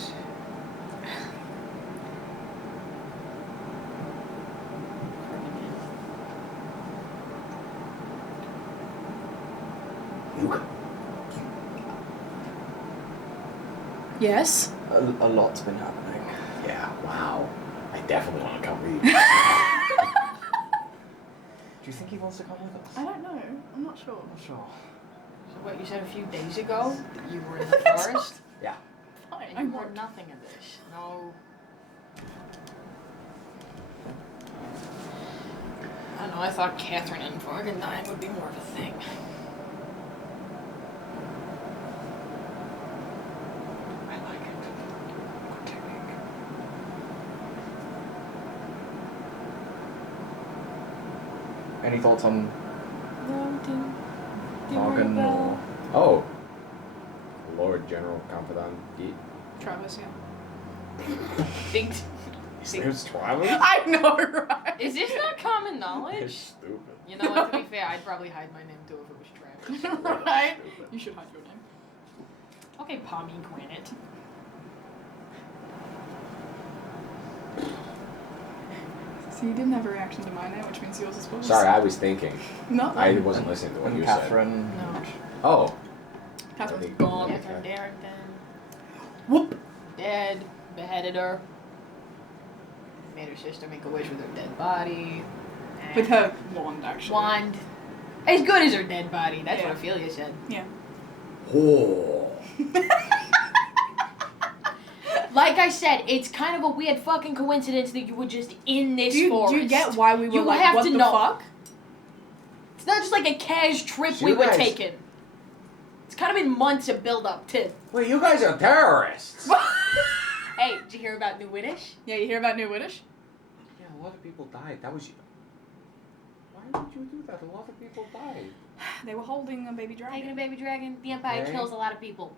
You yes. A lot's been happening. Yeah, wow. I definitely want to come read. Do you think he wants to come with us? I don't know. I'm not sure. I'm not sure. So what, you said a few days ago that you were in the forest? Fine. And you heard nothing of this. No. I don't know, I thought Catherine and Vargendyne would be more of a thing. I like it. Good technique. Any thoughts on Morgan or Oh. Lord General Confidant. Travis, yeah. Think, His name's Travis? I know, right? is this not common It's knowledge? stupid. You know what, to be fair, I'd probably hide my name too if it was Travis. Right? You should hide your name. Okay, pomegranate. So you didn't have a reaction to my name, which means yours is supposed Sorry, I was thinking. No. I wasn't listening to what and you said. Catherine? No. Oh. Catherine's gone. Catherine Darrington. Whoop. Dead. Beheaded her. Made her sister make a wish with her dead body. With her wand, actually. Wand. As good as her dead body. That's Yeah. what Ophelia said. Yeah. Oh. Like I said, it's kind of a weird fucking coincidence that you were just in this forest. Do you get why we were You like, have what to the know. fuck? It's not just like a cash trip So we you were guys- taking. It's kind of been months of build up too. Wait, you guys are terrorists. Hey, did you hear about New Wittish? Yeah, you hear about New Wittish? Yeah, a lot of people died. That was you. What? would you do that? A lot of people died. They were holding a baby dragon. Taking a baby dragon, the Empire Okay. kills a lot of people.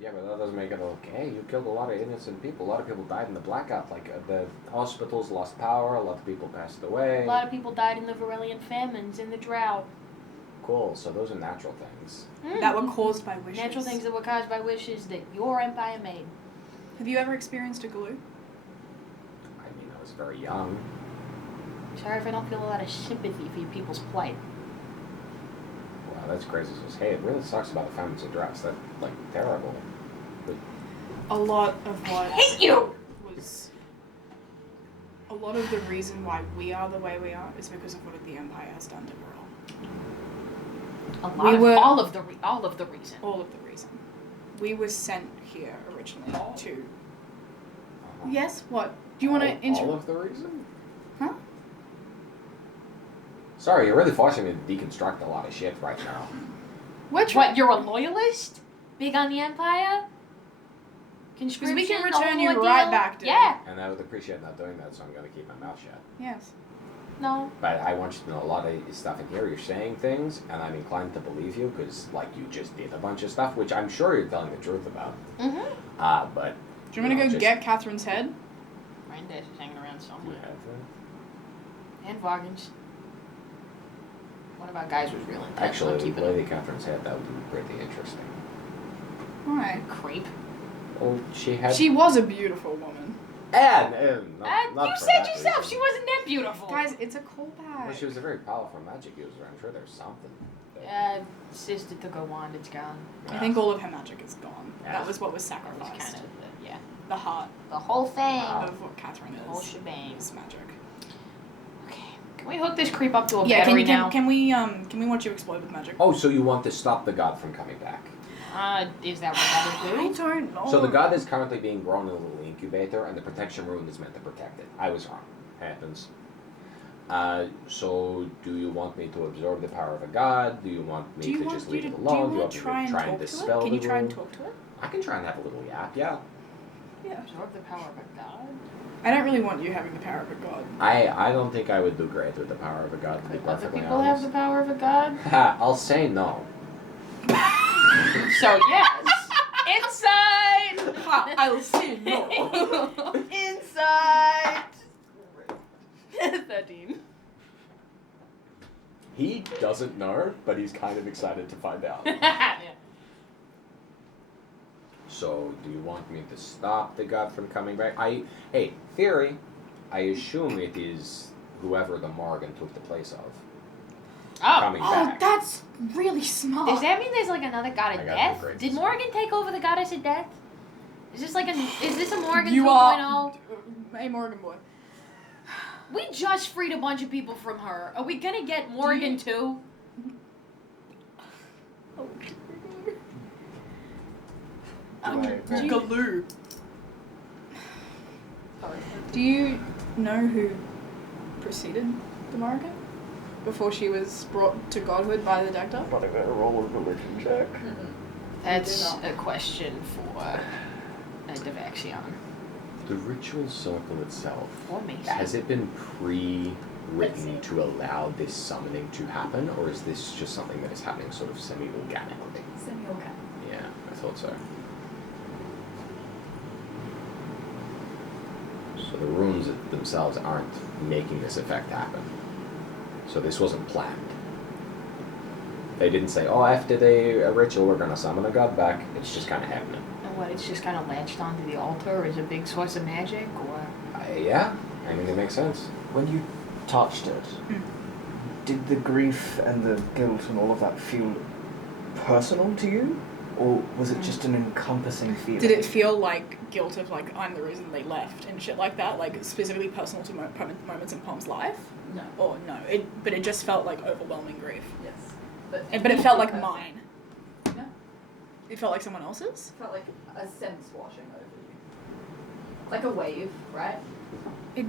Yeah, but that doesn't make it okay. You killed a lot of innocent people. A lot of people died in the blackout. Like, the hospitals lost power. A lot of people passed away. A lot of people died in the Varelian famines, in the drought. Cool, so those are natural things. That were caused by wishes. Natural things that were caused by wishes that your empire made. Have you ever experienced a glue? I mean, I was very young. Sorry if I don't feel a lot of sympathy for your people's plight. Wow, that's crazy. Hey, it really sucks about the famine's address. That's, like, terrible. A lot of what Hate you! was a lot of the reason why we are the way we are is because of what the Empire has done to Viril. All of the reason. All of the reason. We were sent here originally to. Yes. What? Do you want to All of the reason? Huh? Sorry, you're really forcing me to deconstruct a lot of shit right now. What, you're a loyalist? Big on the Empire? Because we can Conscription, the return whole you right ordeal? back to. Yeah. And I would appreciate not doing that, so I'm going to keep my mouth shut. Yes. No. But I want you to know a lot of stuff in here. You're saying things, and I'm inclined to believe you because, like, you just did a bunch of stuff, which I'm sure you're telling the truth about. Mm-hmm. But Do you want me to go get Catherine's head? Granddad is hanging around do you somewhere. have that? And Vargans. One of our guys was real intense Actually, on keeping Lady Catherine's head, that would be pretty interesting. Why? a creep. Oh, she had. She was a beautiful woman. not You for said that yourself reason. she wasn't that beautiful. Guys, it's a callback. Well, she was a very powerful magic user. I'm sure there's something. Sister took a wand, it's gone. I think all of her magic is gone. Yeah. That was what was That was sacrificed. kind of the, The heart the whole thing. of what Catherine The whole is. shebang. Is magic. Okay. Can we hook this creep up to a Yeah, battery now? can we watch you explode with magic? Oh, so you want to stop the god from coming back? Is that what that would I do? don't know. So the god is currently being grown in a little incubator, and the protection rune is meant to protect it. I was wrong. Happens. So do you want me to absorb the power of a god? Do you want me to just leave it alone? Do you want me to try and talk to dispel it? Can the you try and rune? talk to it? I can try and have a little yap, yeah. Yeah. Absorb the power of a god? I don't really want you having the power of a god. I don't think I would do great with the power of a god, to be Could other perfectly people have honest. the power of a god? I'll say no. So yes. Inside! I'll say no. Inside! 13. He doesn't know, but he's kind of excited to find out. Yeah. So, do you want me to stop the god from coming back? Hey, theory, I assume it is whoever the Morgan took the place of coming Oh, back. that's really smart. Does that mean there's like another god of I got death? the great Did design. Morgan take over the goddess of death? Is this a Morgan You 2.0? are a Morgan boy. We just freed a bunch of people from her. Are we gonna get Morgan too? Galoo. Do you know who preceded the Morgan? Before she was brought to godhood by the Doctor? But I gotta roll a religion check. That's a question for Devaxion. The ritual circle itself, Or Mason. has it been pre-written to allow this summoning to happen, or is this just something that is happening sort of semi-organically? Semi-organic. Yeah, I thought so. So the runes themselves aren't making this effect happen. So this wasn't planned. They didn't say, oh, after a ritual we're going to summon a god back. It's just kind of happening. And what, it's just kind of latched onto the altar as a big source of magic, or? Yeah, I mean, it makes sense. When you touched it, did the grief and the guilt and all of that feel personal to you? Or was it just an encompassing feeling? Did it feel like guilt of like, I'm the reason they left and shit like that? Like specifically personal to moments in Pom's life? No. Or no? But it just felt like overwhelming grief. Yes. But it felt like perfect. mine. Yeah. It felt like someone else's? It felt like a sense washing over you. Like a wave, right? It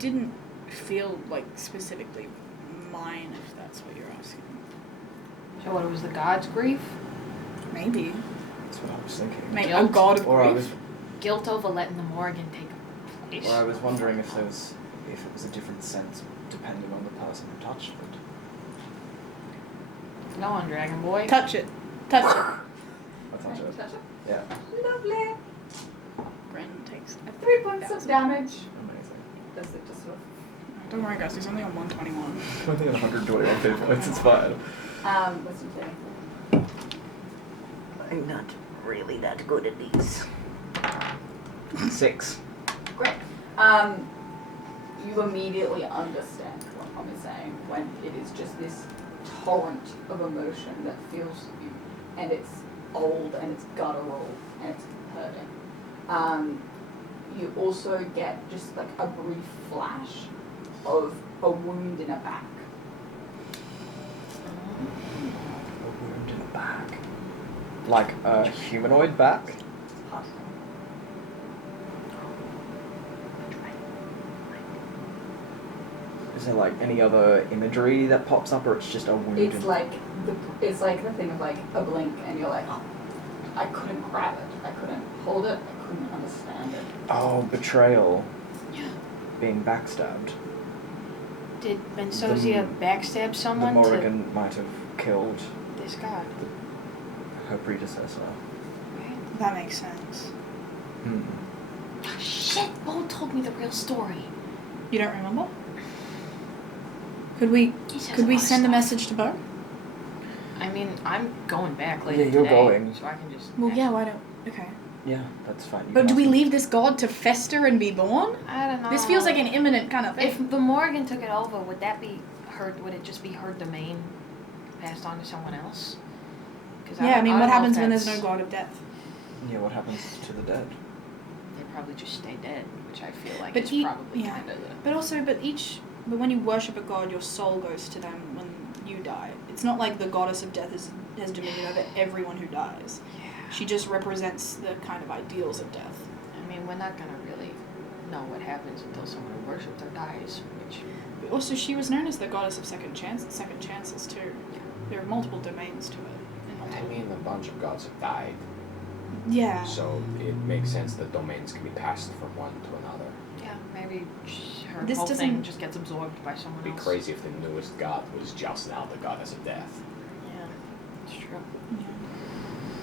didn't feel like specifically mine, if that's what you're asking. So what, it was the god's grief? Maybe. That's what I was thinking. Maybe a Guilt? god of Or I grief. was, Guilt over letting the Morgan take place. or I was wondering if it was a different sense depending on the person who touched it. No on Dragon Boy. Touch it. Touch it. I touch it. Touch it. Yeah. Lovely. Ren takes 3 points of damage. Amazing. Does it just sort of Don't worry, guys. He's only on 121. I think 121 hit points. It's fine. wisdom saving? I'm not really that good at these. 6. Great. You immediately understand what Tom is saying when it is just this torrent of emotion that fills you, and it's old and it's guttural and it's hurting. You also get just like a brief flash of a wound in a back. A wound in the back. Like a humanoid back? Is there like any other imagery that pops up, or it's just a wound? It's like the thing of like a blink, and you're like, oh, I couldn't grab it, I couldn't hold it, I couldn't understand it. Oh, betrayal. Yeah. Being backstabbed. Did Benzozia backstab someone the to Morrigan might have killed this god? her predecessor. Right? That makes sense. Hmm. Oh, shit! Bo told me the real story. You don't remember? Could we He says could a we lot of send a stuff. message to Bo? I mean, I'm going back later Yeah, you're today, going. so I can just. Well, yeah. Why don't? Okay. Yeah, that's fine. You But can do we ask him. leave this god to fester and be born? I don't know. This feels like an imminent kind of thing. If the Morgan took it over, would that be her? Would it just be her domain, passed on to someone else? 'Cause yeah, I mean, don't what know if happens when there's no that's- god of death? Yeah, what happens to the dead? They probably just stay dead, which I feel like But is he- probably yeah. kind of the. But when you worship a god, your soul goes to them when you die. It's not like the goddess of death has dominion over everyone who dies. Yeah. She just represents the kind of ideals of death. I mean, we're not gonna really know what happens until someone who worships her dies, which. Also, she was known as the goddess of second chances too. There are multiple domains to it. I mean, a bunch of gods have died, Yeah. so it makes sense that domains can be passed from one to another. Yeah, maybe her This whole thing doesn't- just gets absorbed by someone It'd be else. crazy if the newest god was just now the goddess of death. Yeah, it's true. Yeah.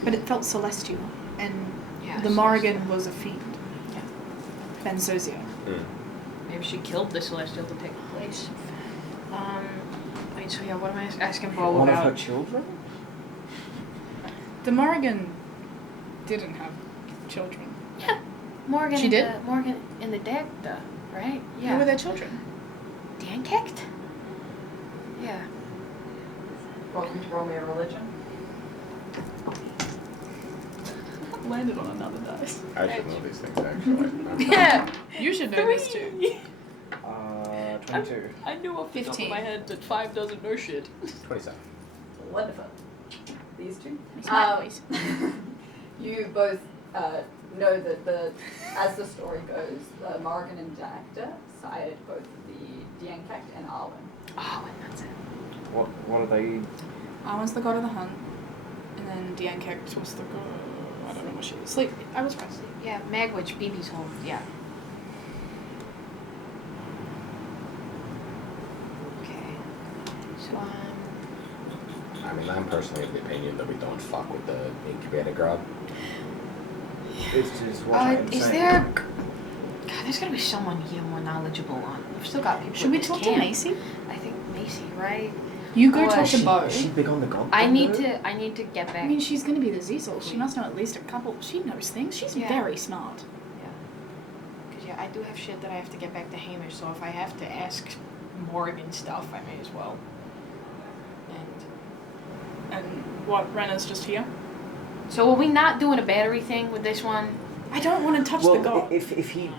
But it felt celestial, and Yeah. the Morrigan was a fiend. Yeah. Benzozia. Maybe she killed the Celestial to take her place. Wait, so yeah, what am I asking Bo One of about? her children? The Morrigan didn't have children. Morgan. She in did? The, Morgan in the deck, right? Who were Yeah. their children? Dan kicked. Yeah. Welcome to Roll Me a Religion. Landed on another dice. I should know these things actually. Yeah, you should know this too. 22. I knew off the top of 15. my head that 5 doesn't know shit. 27. Wonderful. These two. Smart boys. You both know that as the story goes, the Morrigan and Dacta sired both the Diankek and Arwen. Oh, and that's it. What are they? Arwen's the god of the hunt, and then Diankek was the god. I don't know what she was. Sleep. I was right. Yeah, Magwitch, BB's home. Yeah. Okay. So I mean, I'm personally of the opinion that we don't fuck with the incubator grub. It's just what I'm is saying. there? God, there's gotta be someone here more knowledgeable on. We've still got people. Should at we this talk camp. to Macy? I think Macy, right? You go Or talk to she- Bo. Is she big on the god? I thing, need though? to get back. I mean, she's gonna be the Ziesel. She must know at least a couple. She knows things. She's Yeah. very smart. Cause yeah, I do have shit that I have to get back to Hamish. So if I have to ask Morgan stuff, I may as well. And And what? Renna's just here. so are we not doing a battery thing with this one? I don't want to touch Well, the god. if he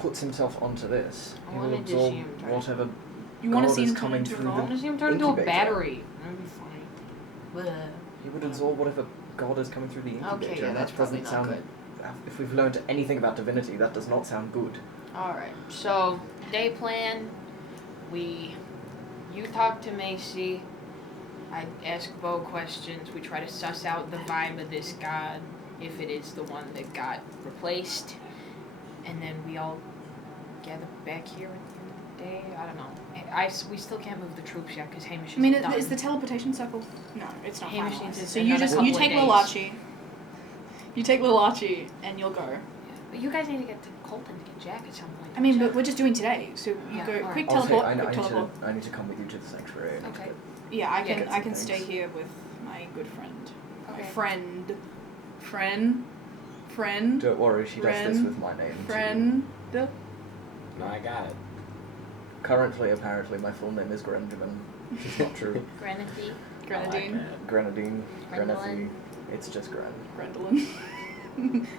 puts himself onto this, I he will wanted to absorb see him try. whatever You want to god see is him turn coming into a through I god? want to see him turn into a incubator. battery. That'd be funny. Bleh. He would absorb whatever god is coming through the incubator. Okay, yeah, and that's that probably doesn't not sound. good. If we've learned anything about divinity, that does not sound good. Alright, so day plan, you talk to Macy, I ask Bo questions, we try to suss out the vibe of this god, if it is the one that got replaced, and then we all gather back here at the end of the day. I don't know. We still can't move the troops yet because Hamish is I mean, done. is the teleportation circle? No, it's not. Hamish finalized. needs it So in you another just couple you of take days. Lilachi. You take Lilachi and you'll go. But you guys need to get to Colton to get Jack at some point. I mean, don't but we're just doing today. So you Yeah, go alright. quick I'll say, teleport. I Quick teleport. need to come with you to the sanctuary. I need to Okay. Yeah, I can. get I some can stay things. here with my good friend. My Okay. friend. Don't worry, she does this Ren, with my name. too. Friend. No, I got it. Currently, apparently, my full name is Grenjamin. It's not true. Grenadine. Grenadine. Grenadine. Gwendolyn. Grenadine. It's just Gren. Gwendolyn.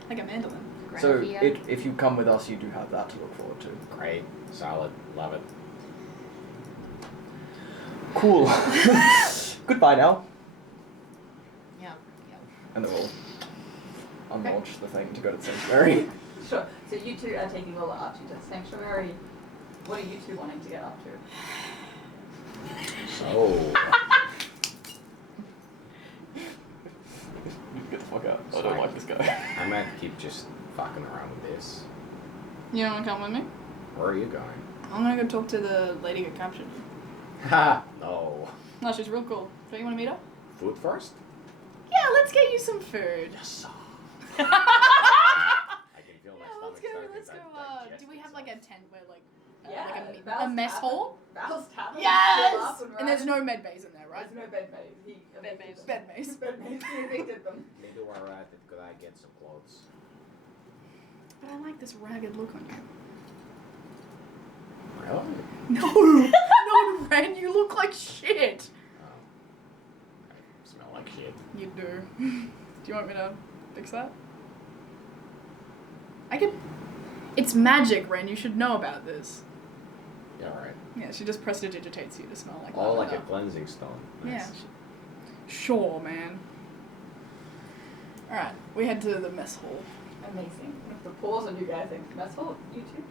Like a mandolin. So, Grenavia. if you come with us, you do have that to look forward to. Great. Solid. Love it. Cool. Goodbye now. Yeah. And then we'll unlaunch the thing to go to the sanctuary. Sure. So you two are taking Lola Archie to the sanctuary. What are you two wanting to get up to? So. Get the fuck out. I Sorry. don't like this guy. I might keep just fucking around with this. You don't want to come with me? Where are you going? I'm gonna go talk to the lady who captured you. Ha! No. No, she's real cool. Don't you want to meet her? Food first? Yeah, let's get you some food. Yes. I can feel my Yeah, stomach let's go. starting Let's to go. digest Do we have like a tent where like Yeah, like a Val's mess tavern. hall? Val's tavern. Yes. And there's no med bays in there, right? There's no bed maze. He Bed evicted maze. them. Bed maze. Bed maze. He evicted them. Maybe we're at it. Could I get some clothes? But I like this ragged look on you. Really? No, no, Ren, you look like shit. Oh. I smell like shit. You do. Do you want me to fix that? I could. It's magic, Ren. You should know about this. Yeah, right. Yeah, she just prestidigitates you to smell like Oh, like a lavender. cleansing stone. Yeah. Nice. Sure, man. Alright, we head to the mess hall. Amazing. I'm gonna pause on you guys think mess hall, you two.